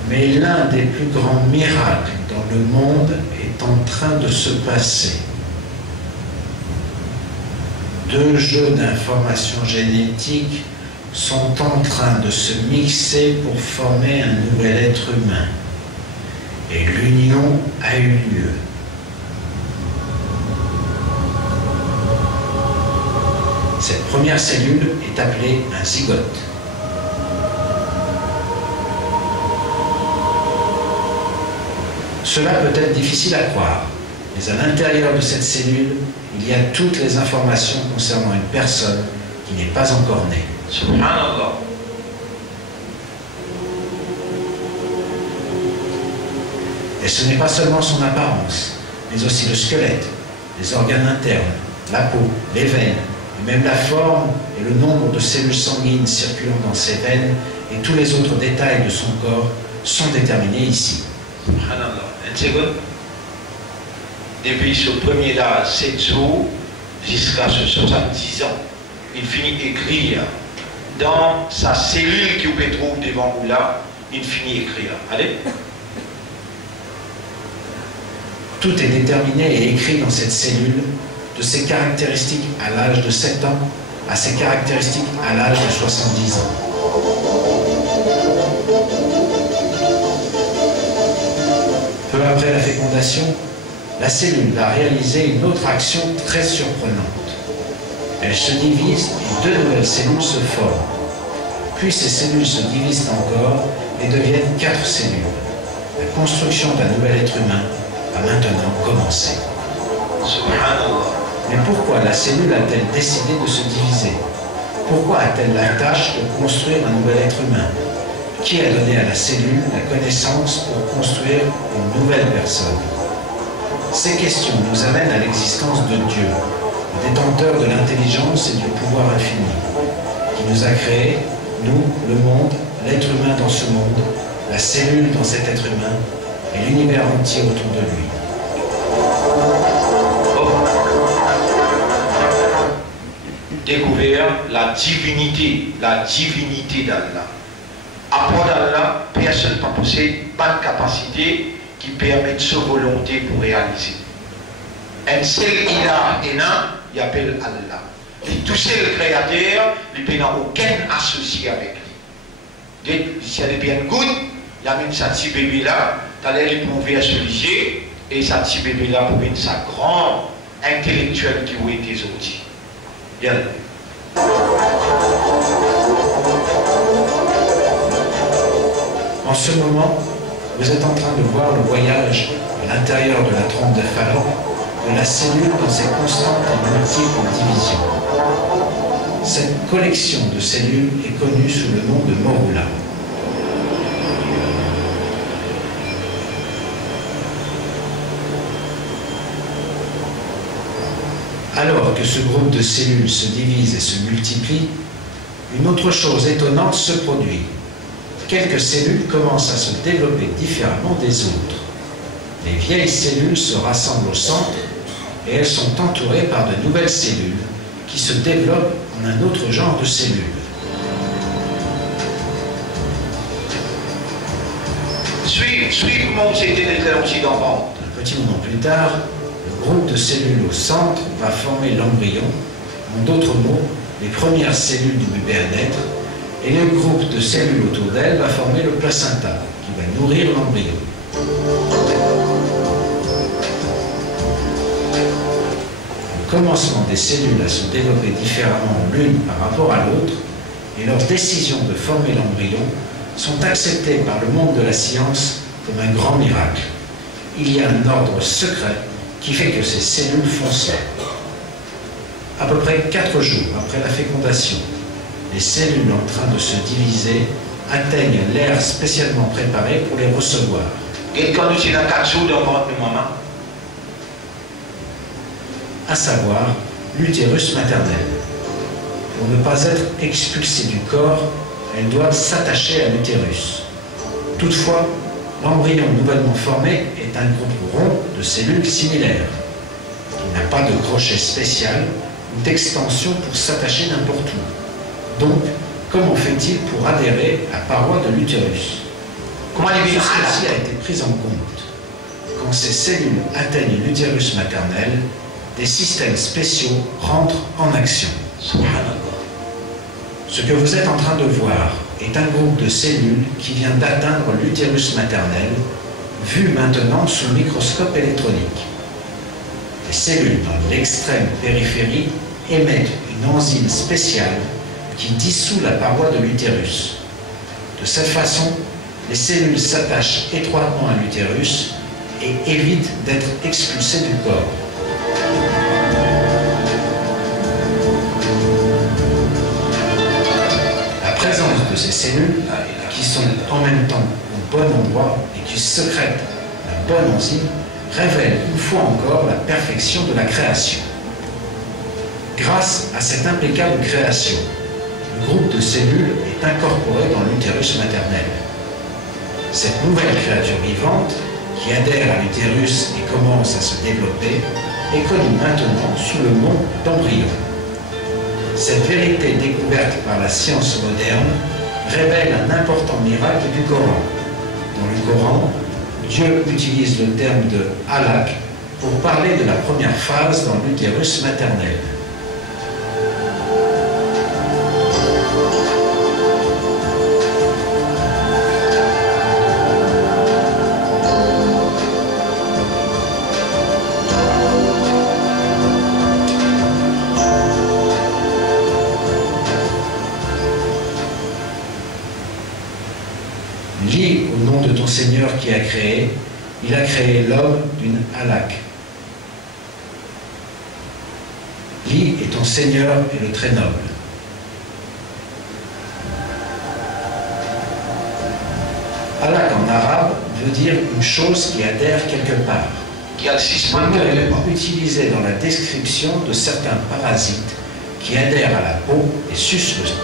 Mais l'un des plus grands miracles dans le monde est en train de se passer. deux jeux d'informations génétiques sont en train de se mixer pour former un nouvel être humain. Et l'union a eu lieu. Cette première cellule est appelée un zygote. Cela peut être difficile à croire, mais à l'intérieur de cette cellule, il y a toutes les informations concernant une personne qui n'est pas encore née. Subhanallah. Et ce n'est pas seulement son apparence, mais aussi le squelette, les organes internes, la peau, les veines, et même la forme et le nombre de cellules sanguines circulant dans ces veines et tous les autres détails de son corps sont déterminés ici. Subhanallah. Une seconde. Depuis ce premier là, 7 jours, jusqu'à ce 70 ans, il finit d'écrire dans sa cellule qui vous trouve devant vous là, il finit d'écrire. Allez. Tout est déterminé et écrit dans cette cellule, de ses caractéristiques à l'âge de 7 ans à ses caractéristiques à l'âge de 70 ans. Peu après la fécondation, la cellule va réaliser une autre action très surprenante. Elle se divise et deux nouvelles cellules se forment. Puis ces cellules se divisent encore et deviennent 4 cellules. La construction d'un nouvel être humain a maintenant commencé. Subhanallah. Mais pourquoi la cellule a-t-elle décidé de se diviser? Pourquoi a-t-elle la tâche de construire un nouvel être humain? Qui a donné à la cellule la connaissance pour construire une nouvelle personne? Ces questions nous amènent à l'existence de Dieu, le détenteur de l'intelligence et du pouvoir infini, qui nous a créés, nous, le monde, l'être humain dans ce monde, la cellule dans cet être humain et l'univers entier autour de lui. Découvert la divinité d'Allah. À part d'Allah, personne ne possède pas de capacité qui permet de sa volonté pour réaliser. Un seul ilah énorme, il appelle Allah. Et tout seul créateur, il n'a aucun associé avec lui. Si elle est bien good, il y a même sa petit bébé là, t'as l'air de pouvoir se lier, et sa petit bébé là pour être sa grande intellectuelle qui a été outils. Bien. En ce moment, vous êtes en train de voir le voyage à l'intérieur de la trompe de Pharaon, de la cellule dans ses constantes et multiples divisions. Cette collection de cellules est connue sous le nom de morula. Alors que ce groupe de cellules se divise et se multiplie, une autre chose étonnante se produit. Quelques cellules commencent à se développer différemment des autres. Les vieilles cellules se rassemblent au centre et elles sont entourées par de nouvelles cellules qui se développent en un autre genre de cellules. Suis comment c'était très longtemps d'enfant. Un petit moment plus tard, le groupe de cellules au centre va former l'embryon, en d'autres mots, les premières cellules du bébé à naître, et le groupe de cellules autour d'elle va former le placenta, qui va nourrir l'embryon. Le commencement des cellules à se développer différemment l'une par rapport à l'autre, et leurs décisions de former l'embryon sont acceptées par le monde de la science comme un grand miracle. Il y a un ordre secret qui fait que ces cellules font ça. À peu près 4 jours après la fécondation, les cellules en train de se diviser atteignent l'air spécialement préparé pour les recevoir. À savoir l'utérus maternel. Pour ne pas être expulsées du corps, elles doivent s'attacher à l'utérus. Toutefois, l'embryon nouvellement formé est un groupe rond de cellules similaires. Il n'a pas de crochet spécial ou d'extension pour s'attacher n'importe où. Donc, comment fait-il pour adhérer à la paroi de l'utérus? Ceci a été pris en compte. Quand ces cellules atteignent l'utérus maternel, des systèmes spéciaux rentrent en action. Ce que vous êtes en train de voir est un groupe de cellules qui vient d'atteindre l'utérus maternel, vu maintenant sous le microscope électronique. Les cellules dans l'extrême périphérie émettent une enzyme spéciale qui dissout la paroi de l'utérus. De cette façon, les cellules s'attachent étroitement à l'utérus et évitent d'être expulsées du corps. La présence de ces cellules, qui sont en même temps au bon endroit et qui sécrètent la bonne enzyme, révèle une fois encore la perfection de la création. Grâce à cette impeccable création, le groupe de cellules est incorporé dans l'utérus maternel. Cette nouvelle créature vivante, qui adhère à l'utérus et commence à se développer, est connue maintenant sous le nom d'embryon. Cette vérité découverte par la science moderne révèle un important miracle du Coran. Dans le Coran, Dieu utilise le terme de halak pour parler de la première phase dans l'utérus maternel. Lis au nom de ton Seigneur qui a créé, il a créé l'homme d'une halak. Lis et ton Seigneur est le très noble. Halak en arabe veut dire une chose qui adhère quelque part. Le mot est utilisé dans la description de certains parasites qui adhèrent à la peau et sucent le sang.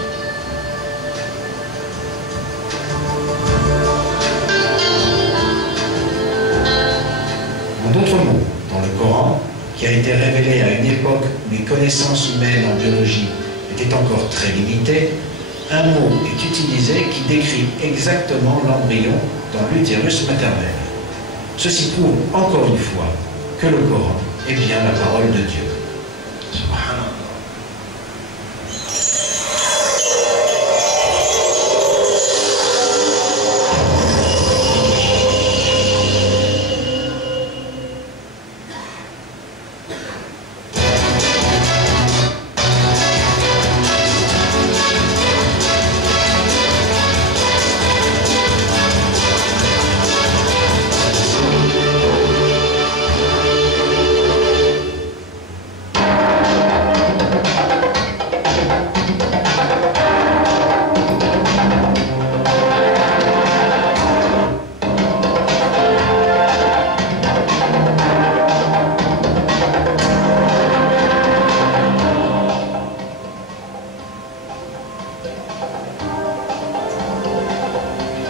En d'autres mots, dans le Coran, qui a été révélé à une époque où les connaissances humaines en biologie étaient encore très limitées, un mot est utilisé qui décrit exactement l'embryon dans l'utérus maternel. Ceci prouve encore une fois que le Coran est bien la parole de Dieu.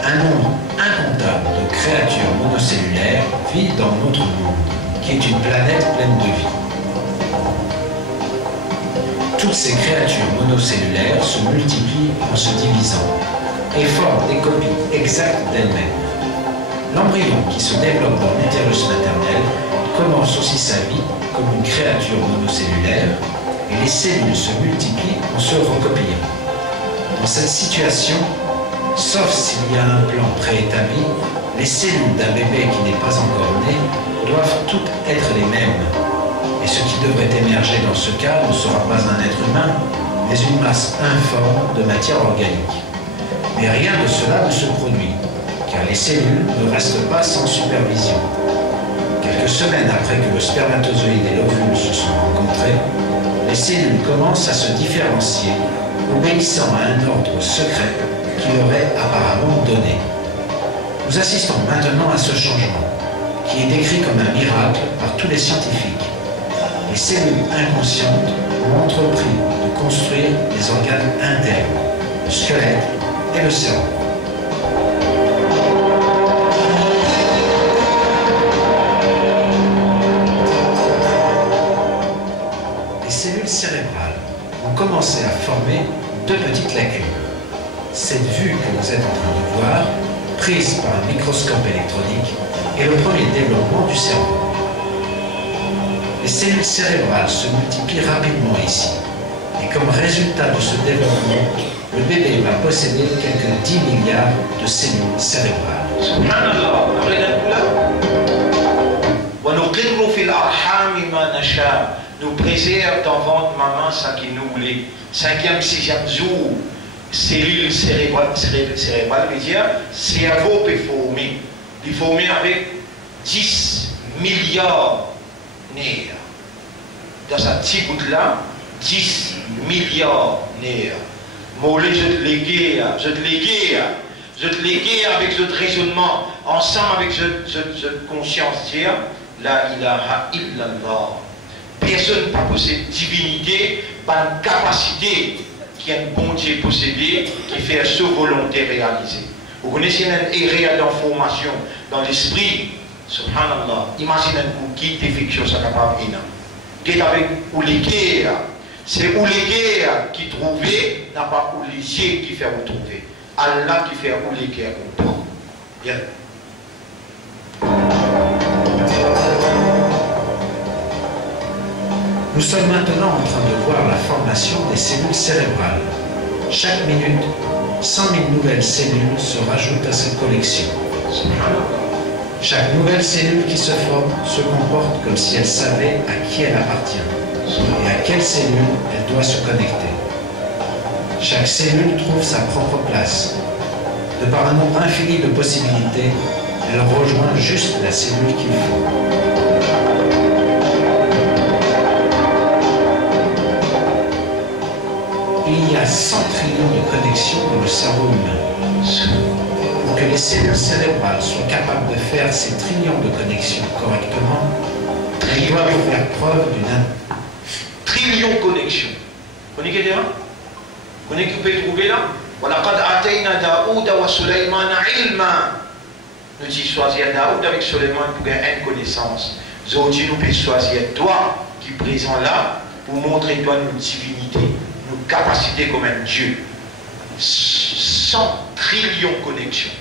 Un nombre incontable de créatures monocellulaires vivent dans notre monde, qui est une planète pleine de vie. Toutes ces créatures monocellulaires se multiplient en se divisant et forment des copies exactes d'elles-mêmes. L'embryon qui se développe dans l'utérus maternel commence aussi sa vie comme une créature monocellulaire et les cellules se multiplient en se recopiant. Dans cette situation, sauf s'il y a un plan préétabli, les cellules d'un bébé qui n'est pas encore né doivent toutes être les mêmes. Et ce qui devrait émerger dans ce cas ne sera pas un être humain, mais une masse informe de matière organique. Mais rien de cela ne se produit, car les cellules ne restent pas sans supervision. Quelques semaines après que le spermatozoïde et l'ovule se sont rencontrés, les cellules commencent à se différencier, obéissant à un ordre secret qui leur est apparemment donné. Nous assistons maintenant à ce changement, qui est décrit comme un miracle par tous les scientifiques. Les cellules inconscientes ont entrepris de construire des organes internes, le squelette et le cerveau. Les cellules cérébrales ont commencé à former deux petites lacunes. Cette vue que vous êtes en train de voir, prise par un microscope électronique, est le premier développement du cerveau. Les cellules cérébrales se multiplient rapidement ici. Et comme résultat de ce développement, le bébé va posséder quelques 10 milliards de cellules cérébrales. Subhanallah. Nous préserve dans votre maman ça qui nous voulait. 5e, 6e jour, cellules cérébrales veut dire cerveau peut former. Il forme avec 10 milliards nerfs. Dans sa petite bout là, 10 milliards nerfs. Moi, je te léguer avec ce raisonnement, ensemble avec cette conscience, dire la ilaha illallah. Personne ne possède divinité, pas une capacité qui est un bon Dieu possédé, qui fait sa volonté réalisée. Vous connaissez une erreur d'information dans l'esprit, subhanallah. Imaginez un qui d'effectuer ça capable de qui est avec ou les guerres. C'est ou les guerres qui trouvait, n'a pas ou les yeux qui fait vous trouver. Allah qui fait ou les guerres comprendre. Bien. Nous sommes maintenant en train de voir la formation des cellules cérébrales. Chaque minute, 100 000 nouvelles cellules se rajoutent à cette collection. Chaque nouvelle cellule qui se forme se comporte comme si elle savait à qui elle appartient et à quelle cellule elle doit se connecter. Chaque cellule trouve sa propre place. De par un nombre infini de possibilités, elle rejoint juste la cellule qu'il faut. Il y a 100 trillions de connexions dans le cerveau humain. Pour que les cellules cérébrales soient capables de faire ces trillions de connexions correctement, elles doivent faire preuve d'une trillion de connexions. Vous connaissez déjà? Vous connaissez qui peut trouver là? Nous disons choisir Daoud avec Suleiman pour gagner une connaissance. Aujourd'hui, nous pouvons choisir toi qui est présent là pour montrer toi notre divinité, notre capacité comme un Dieu. 100 trillions de connexions.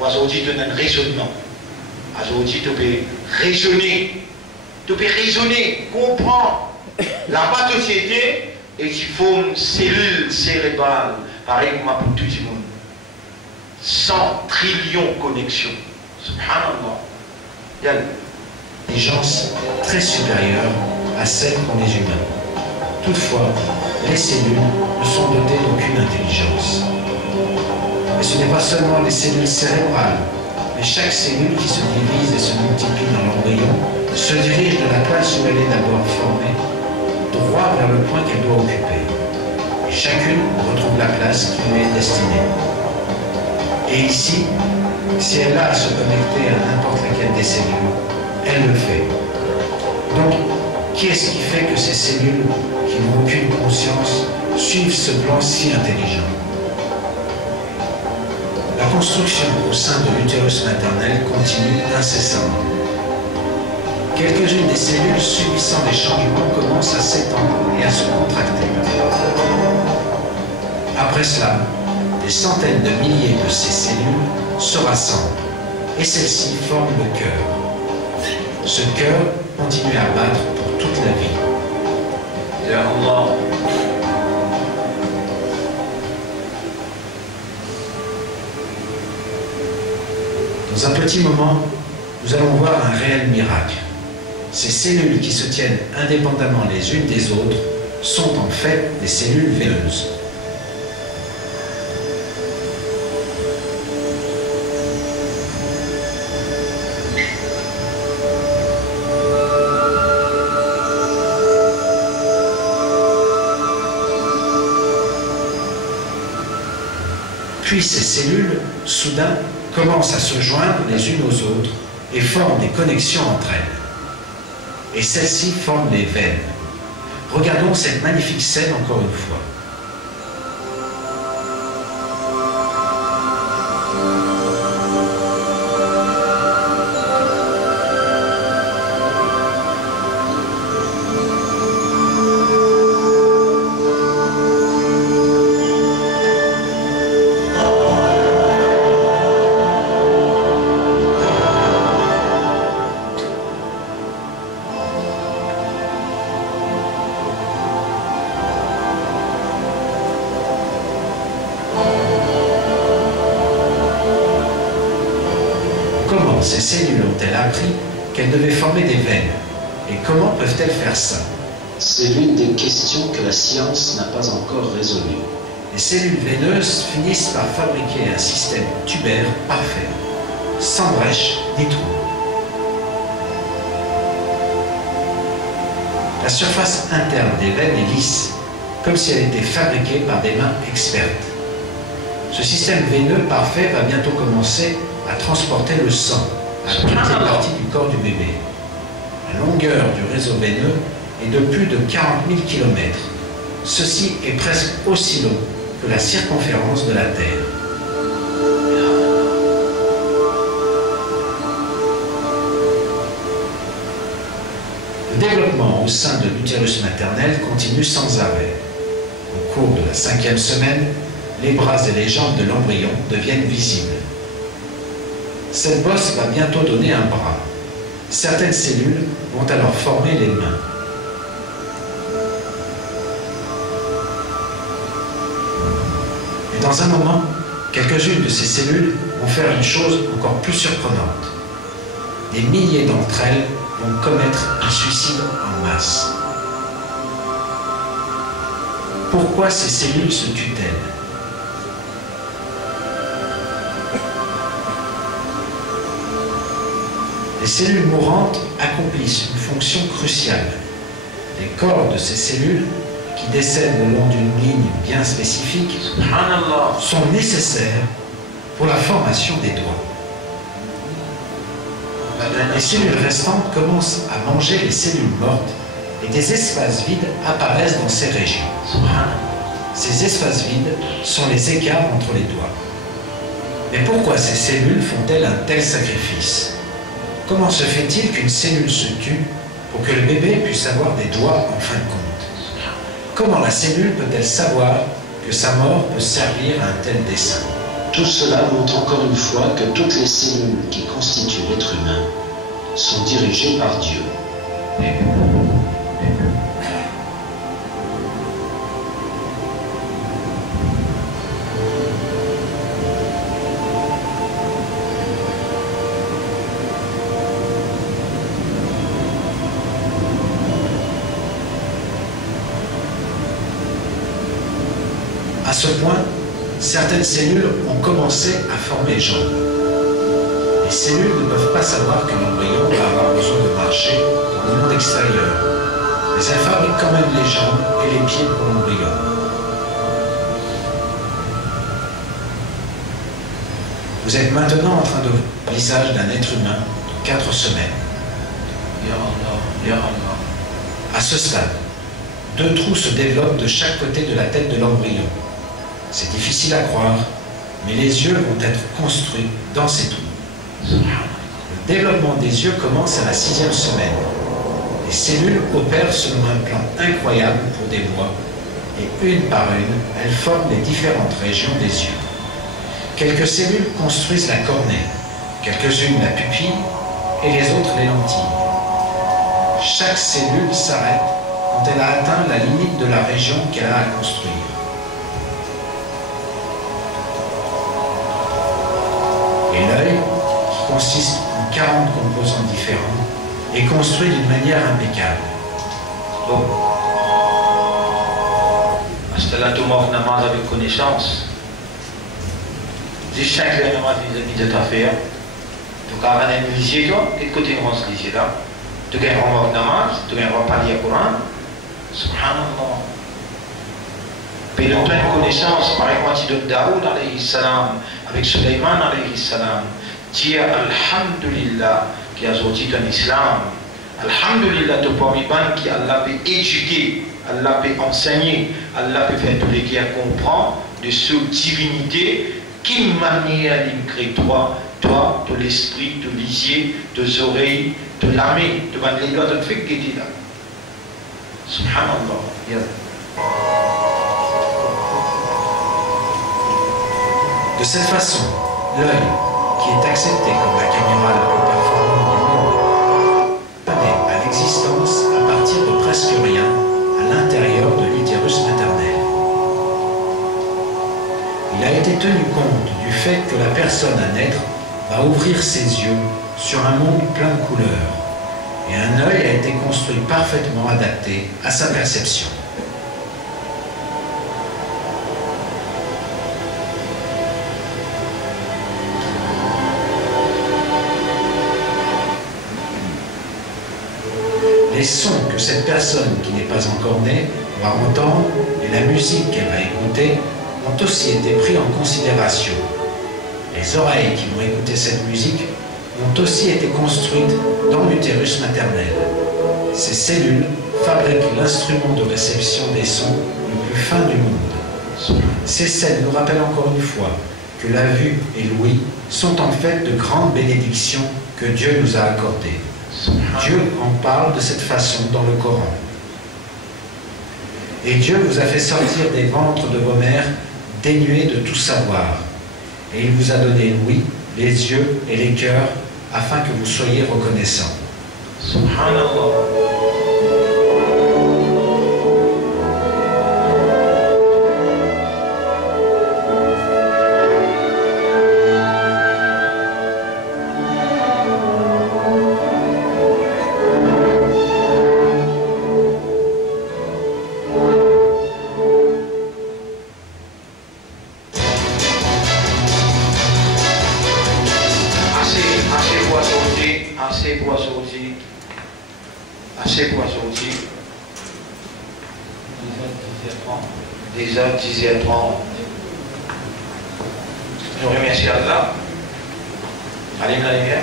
Aujourd'hui, tu as un raisonnement. Aujourd'hui, tu peux raisonner, comprendre la société et tu formes cellules cérébrales, pareil comme pour tout le monde. 100 trillions de connexions. Subhanallah. Il y a une intelligence très supérieure à celle qu'ont les humains. Toutefois, les cellules ne sont dotées d'aucune intelligence. Et ce n'est pas seulement les cellules cérébrales, mais chaque cellule qui se divise et se multiplie dans l'embryon se dirige de la place où elle est d'abord formée, droit vers le point qu'elle doit occuper. Et chacune retrouve la place qui lui est destinée. Et ici, si elle a à se connecter à n'importe laquelle des cellules, elle le fait. Donc, qui est-ce qui fait que ces cellules, qui n'ont aucune conscience, suivent ce plan si intelligent? La construction au sein de l'utérus maternel continue incessamment. Quelques-unes des cellules subissant les changements commencent à s'étendre et à se contracter. Après cela, des centaines de milliers de ces cellules se rassemblent et celles-ci forment le cœur. Ce cœur continue à battre pour toute la vie. Ya Allah. Dans un petit moment, nous allons voir un réel miracle. Ces cellules qui se tiennent indépendamment les unes des autres sont en fait des cellules veineuses. Puis ces cellules, soudain, commencent à se joindre les unes aux autres et forment des connexions entre elles. Et celles-ci forment les veines. Regardons cette magnifique scène encore une fois. cellules ont-elles appris qu'elles devaient former des veines? Et comment peuvent-elles faire ça? C'est l'une des questions que la science n'a pas encore résolues. Les cellules veineuses finissent par fabriquer un système tubaire parfait, sans brèche ni trou. La surface interne des veines est lisse, comme si elle était fabriquée par des mains expertes. Ce système veineux parfait va bientôt commencer à transporter le sang à toutes les parties du corps du bébé. La longueur du réseau veineux est de plus de 40 000 km. Ceci est presque aussi long que la circonférence de la Terre. Le développement au sein de l'utérus maternel continue sans arrêt. Au cours de la 5e semaine, les bras et les jambes de l'embryon deviennent visibles. Cette bosse va bientôt donner un bras. Certaines cellules vont alors former les mains. Et dans un moment, quelques-unes de ces cellules vont faire une chose encore plus surprenante. Des milliers d'entre elles vont commettre un suicide en masse. Pourquoi ces cellules se tuent-elles? Les cellules mourantes accomplissent une fonction cruciale. Les corps de ces cellules, qui décèdent le long d'une ligne bien spécifique, sont nécessaires pour la formation des doigts. Les cellules restantes commencent à manger les cellules mortes et des espaces vides apparaissent dans ces régions. Ces espaces vides sont les écarts entre les doigts. Mais pourquoi ces cellules font-elles un tel sacrifice? Comment se fait-il qu'une cellule se tue pour que le bébé puisse avoir des doigts en fin de compte? Comment la cellule peut-elle savoir que sa mort peut servir à un tel dessein? Tout cela montre encore une fois que toutes les cellules qui constituent l'être humain sont dirigées par Dieu. À ce point, certaines cellules ont commencé à former les jambes. Les cellules ne peuvent pas savoir que l'embryon va avoir besoin de marcher dans le monde extérieur, mais elles fabriquent quand même les jambes et les pieds pour l'embryon. Vous êtes maintenant en train de voir le visage d'un être humain de 4 semaines. À ce stade, 2 trous se développent de chaque côté de la tête de l'embryon. C'est difficile à croire, mais les yeux vont être construits dans ces trous. Le développement des yeux commence à la 6e semaine. Les cellules opèrent selon un plan incroyable pour des voies, et une par une, elles forment les différentes régions des yeux. Quelques cellules construisent la cornée, quelques-unes la pupille, et les autres les lentilles. Chaque cellule s'arrête quand elle a atteint la limite de la région qu'elle a à construire. Et l'œil, qui consiste en 40 composants différents, est construit d'une manière impeccable. Setelah tu mau namaz avec connaissance, j'ai 5 namaz de ta faire. Tu as un lycée, toi, quel côté on se lycée là? Tu as un namaz, tu as un parler au Coran. Subhanallah. Puis dans pleine connaissance, par exemple, tu donnes Daoud alayhi salam, avec Suleiman alayhi salam, tu as Alhamdulillah qui a sorti ton islam. Alhamdulillah, tu peux qui Allah peut éduquer, Allah peut enseigner, Allah peut faire tous les qui comprennent de cette divinité qui manière l'incré toi, de l'esprit, de l'isier, de oreilles, de l'âme, de les doigts de fait que tu là. Subhanallah. De cette façon, l'œil, qui est accepté comme la caméra la plus performante du monde, apparaît à l'existence à partir de presque rien à l'intérieur de l'utérus maternel. Il a été tenu compte du fait que la personne à naître va ouvrir ses yeux sur sur un monde plein de couleurs, et un œil a été construit parfaitement adapté à sa perception. Les sons que cette personne qui n'est pas encore née va entendre et la musique qu'elle va écouter ont aussi été pris en considération. Les oreilles qui vont écouter cette musique ont aussi été construites dans l'utérus maternel. Ces cellules fabriquent l'instrument de réception des sons le plus fin du monde. Ces scènes nous rappellent encore une fois que la vue et l'ouïe sont en fait de grandes bénédictions que Dieu nous a accordées. Dieu en parle de cette façon dans le Coran. Et Dieu vous a fait sortir des ventres de vos mères dénués de tout savoir. Et il vous a donné l'ouïe, les yeux et les cœurs afin que vous soyez reconnaissants. Subhanallah. Assez pour sortir. Déjà 10h30. Je remercie Allah. Allez, la lumière.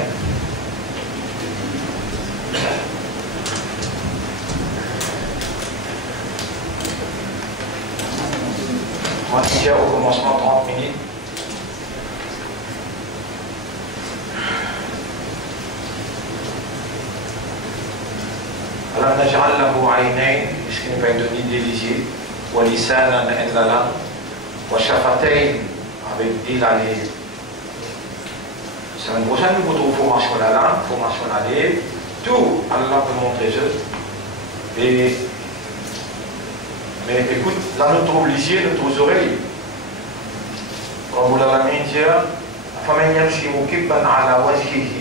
Moi, déjà au commencement 30 minutes. ألم نجعل له عينين puisqu'il va donner des yeux ولسانا عند la وشفتين avec des lèvres. Semaine prochaine nous retrouvons formation la langue, formation la lèvre, tout Allah peut montrer eux. Mais écoute, là nous trouvons les yeux, nous trouvons les oreilles. Comme vous l'avez dit, فمن يمشي مكبا على وجهه,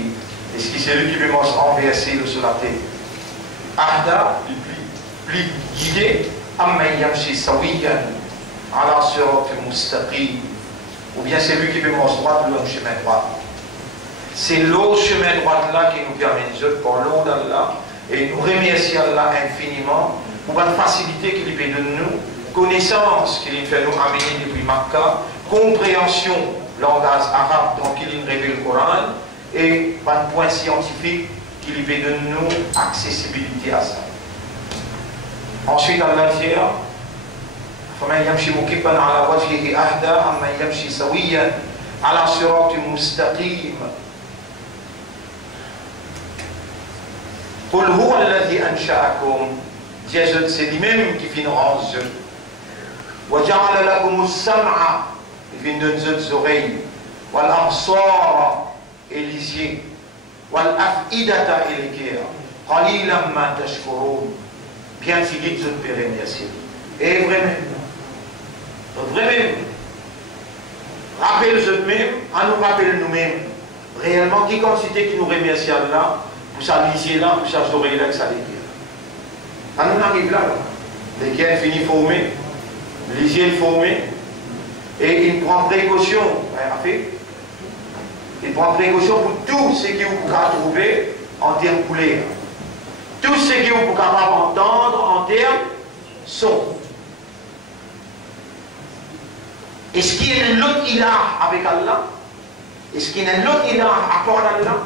est-ce que c'est lui qui veut renverser sur la tête? Ahda, plus guidé, amman yamshi sawiyan ala sirat mustaqim, ou bien c'est lui qui veut marcher droit ou le chemin droit. C'est l'autre chemin droit là qui nous permet de par l'eau d'Allah, et nous remercions Allah infiniment pour la facilité qu'il fait de nous, connaissance qu'il fait nous amener depuis Makkah, compréhension langage arabe donc il nous révèle le Coran, et par point scientifique qu'il fait de nous accessibilité à ça. Ensuite, Allah dit فَمَنْ يَمْشِي مُكِبًّا عَلَى وَجْهِهِ أَهْدَى أَمَّنْ يَمْشِي سَوِيًّا عَلَى صِرَاطٍ مُسْتَقِيمٍ قُلْ هُوَ الَّذِي أَنْشَأَكُمْ, Dieu c'est lui-même qui fait nous rendre. وَجَعَلَ لَكُمُ السَّمْعَ, il fait nos oreilles, وَالْأَبْصَارَ, et les yeux, وَالْأَفْئِدَةَ, et les cœurs, قَلِيلًا مَا تَشْكُرُونَ, bien fini de nous remercier. Et vraiment, rappelez eux-mêmes, à nous rappeler nous-mêmes, réellement, qui quantité qui nous remercie Allah, pour sa lisier là, pour sa oreille là, que ça les dire. À nous arrive là, les cœurs finissent formés, les yeux formés, et il prend précaution, il prend précaution pour tout ce qui vous pouvez trouver en termes couleurs. Tout ce que vous pouvez entendre en termes son. Est-ce qu'il y a un autre ilah avec Allah? Est-ce qu'il y a un autre ilah à part Allah?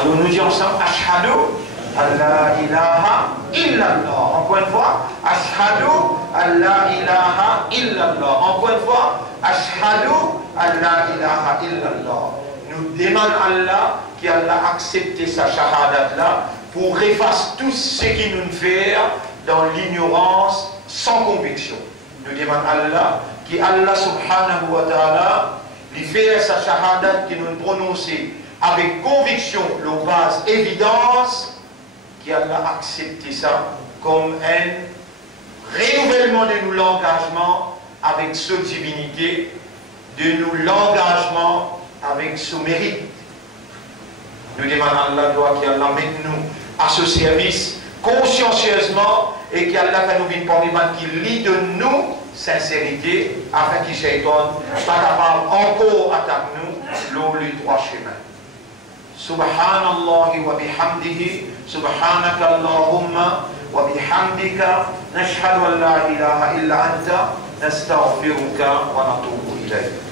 Alors nous disons ensemble, Ashhadu an la ilaha illallah. Encore une fois, Ashhadu an la ilaha illallah. Encore une fois, Ashhadu an la ilaha illallah. Nous demandons à Allah qu'il a accepté sa shahadat là pour effacer tout ce qui nous fait dans l'ignorance sans conviction. Nous demandons à Allah qu'Allah subhanahu wa ta'ala lui fait sa shahadat qui nous prononce avec conviction, le base évidence, qu'Allah a accepté ça comme un renouvellement de l'engagement avec sa divinité, de nous l'engagement avec son mérite. Nous demandons Allah qu'Allah mette nous à ce service consciencieusement et qu'Allah nous vienne parmi qui lit de nous sincérité afin qu'il Shaitan pas capable encore attaquer nous le droit chemin. Subhanallah wa bihamdihi subhanaka Allahumma wa bihamdika nashhadu an la ilaha illa anta nastaghfiruka wa natubu ilayk.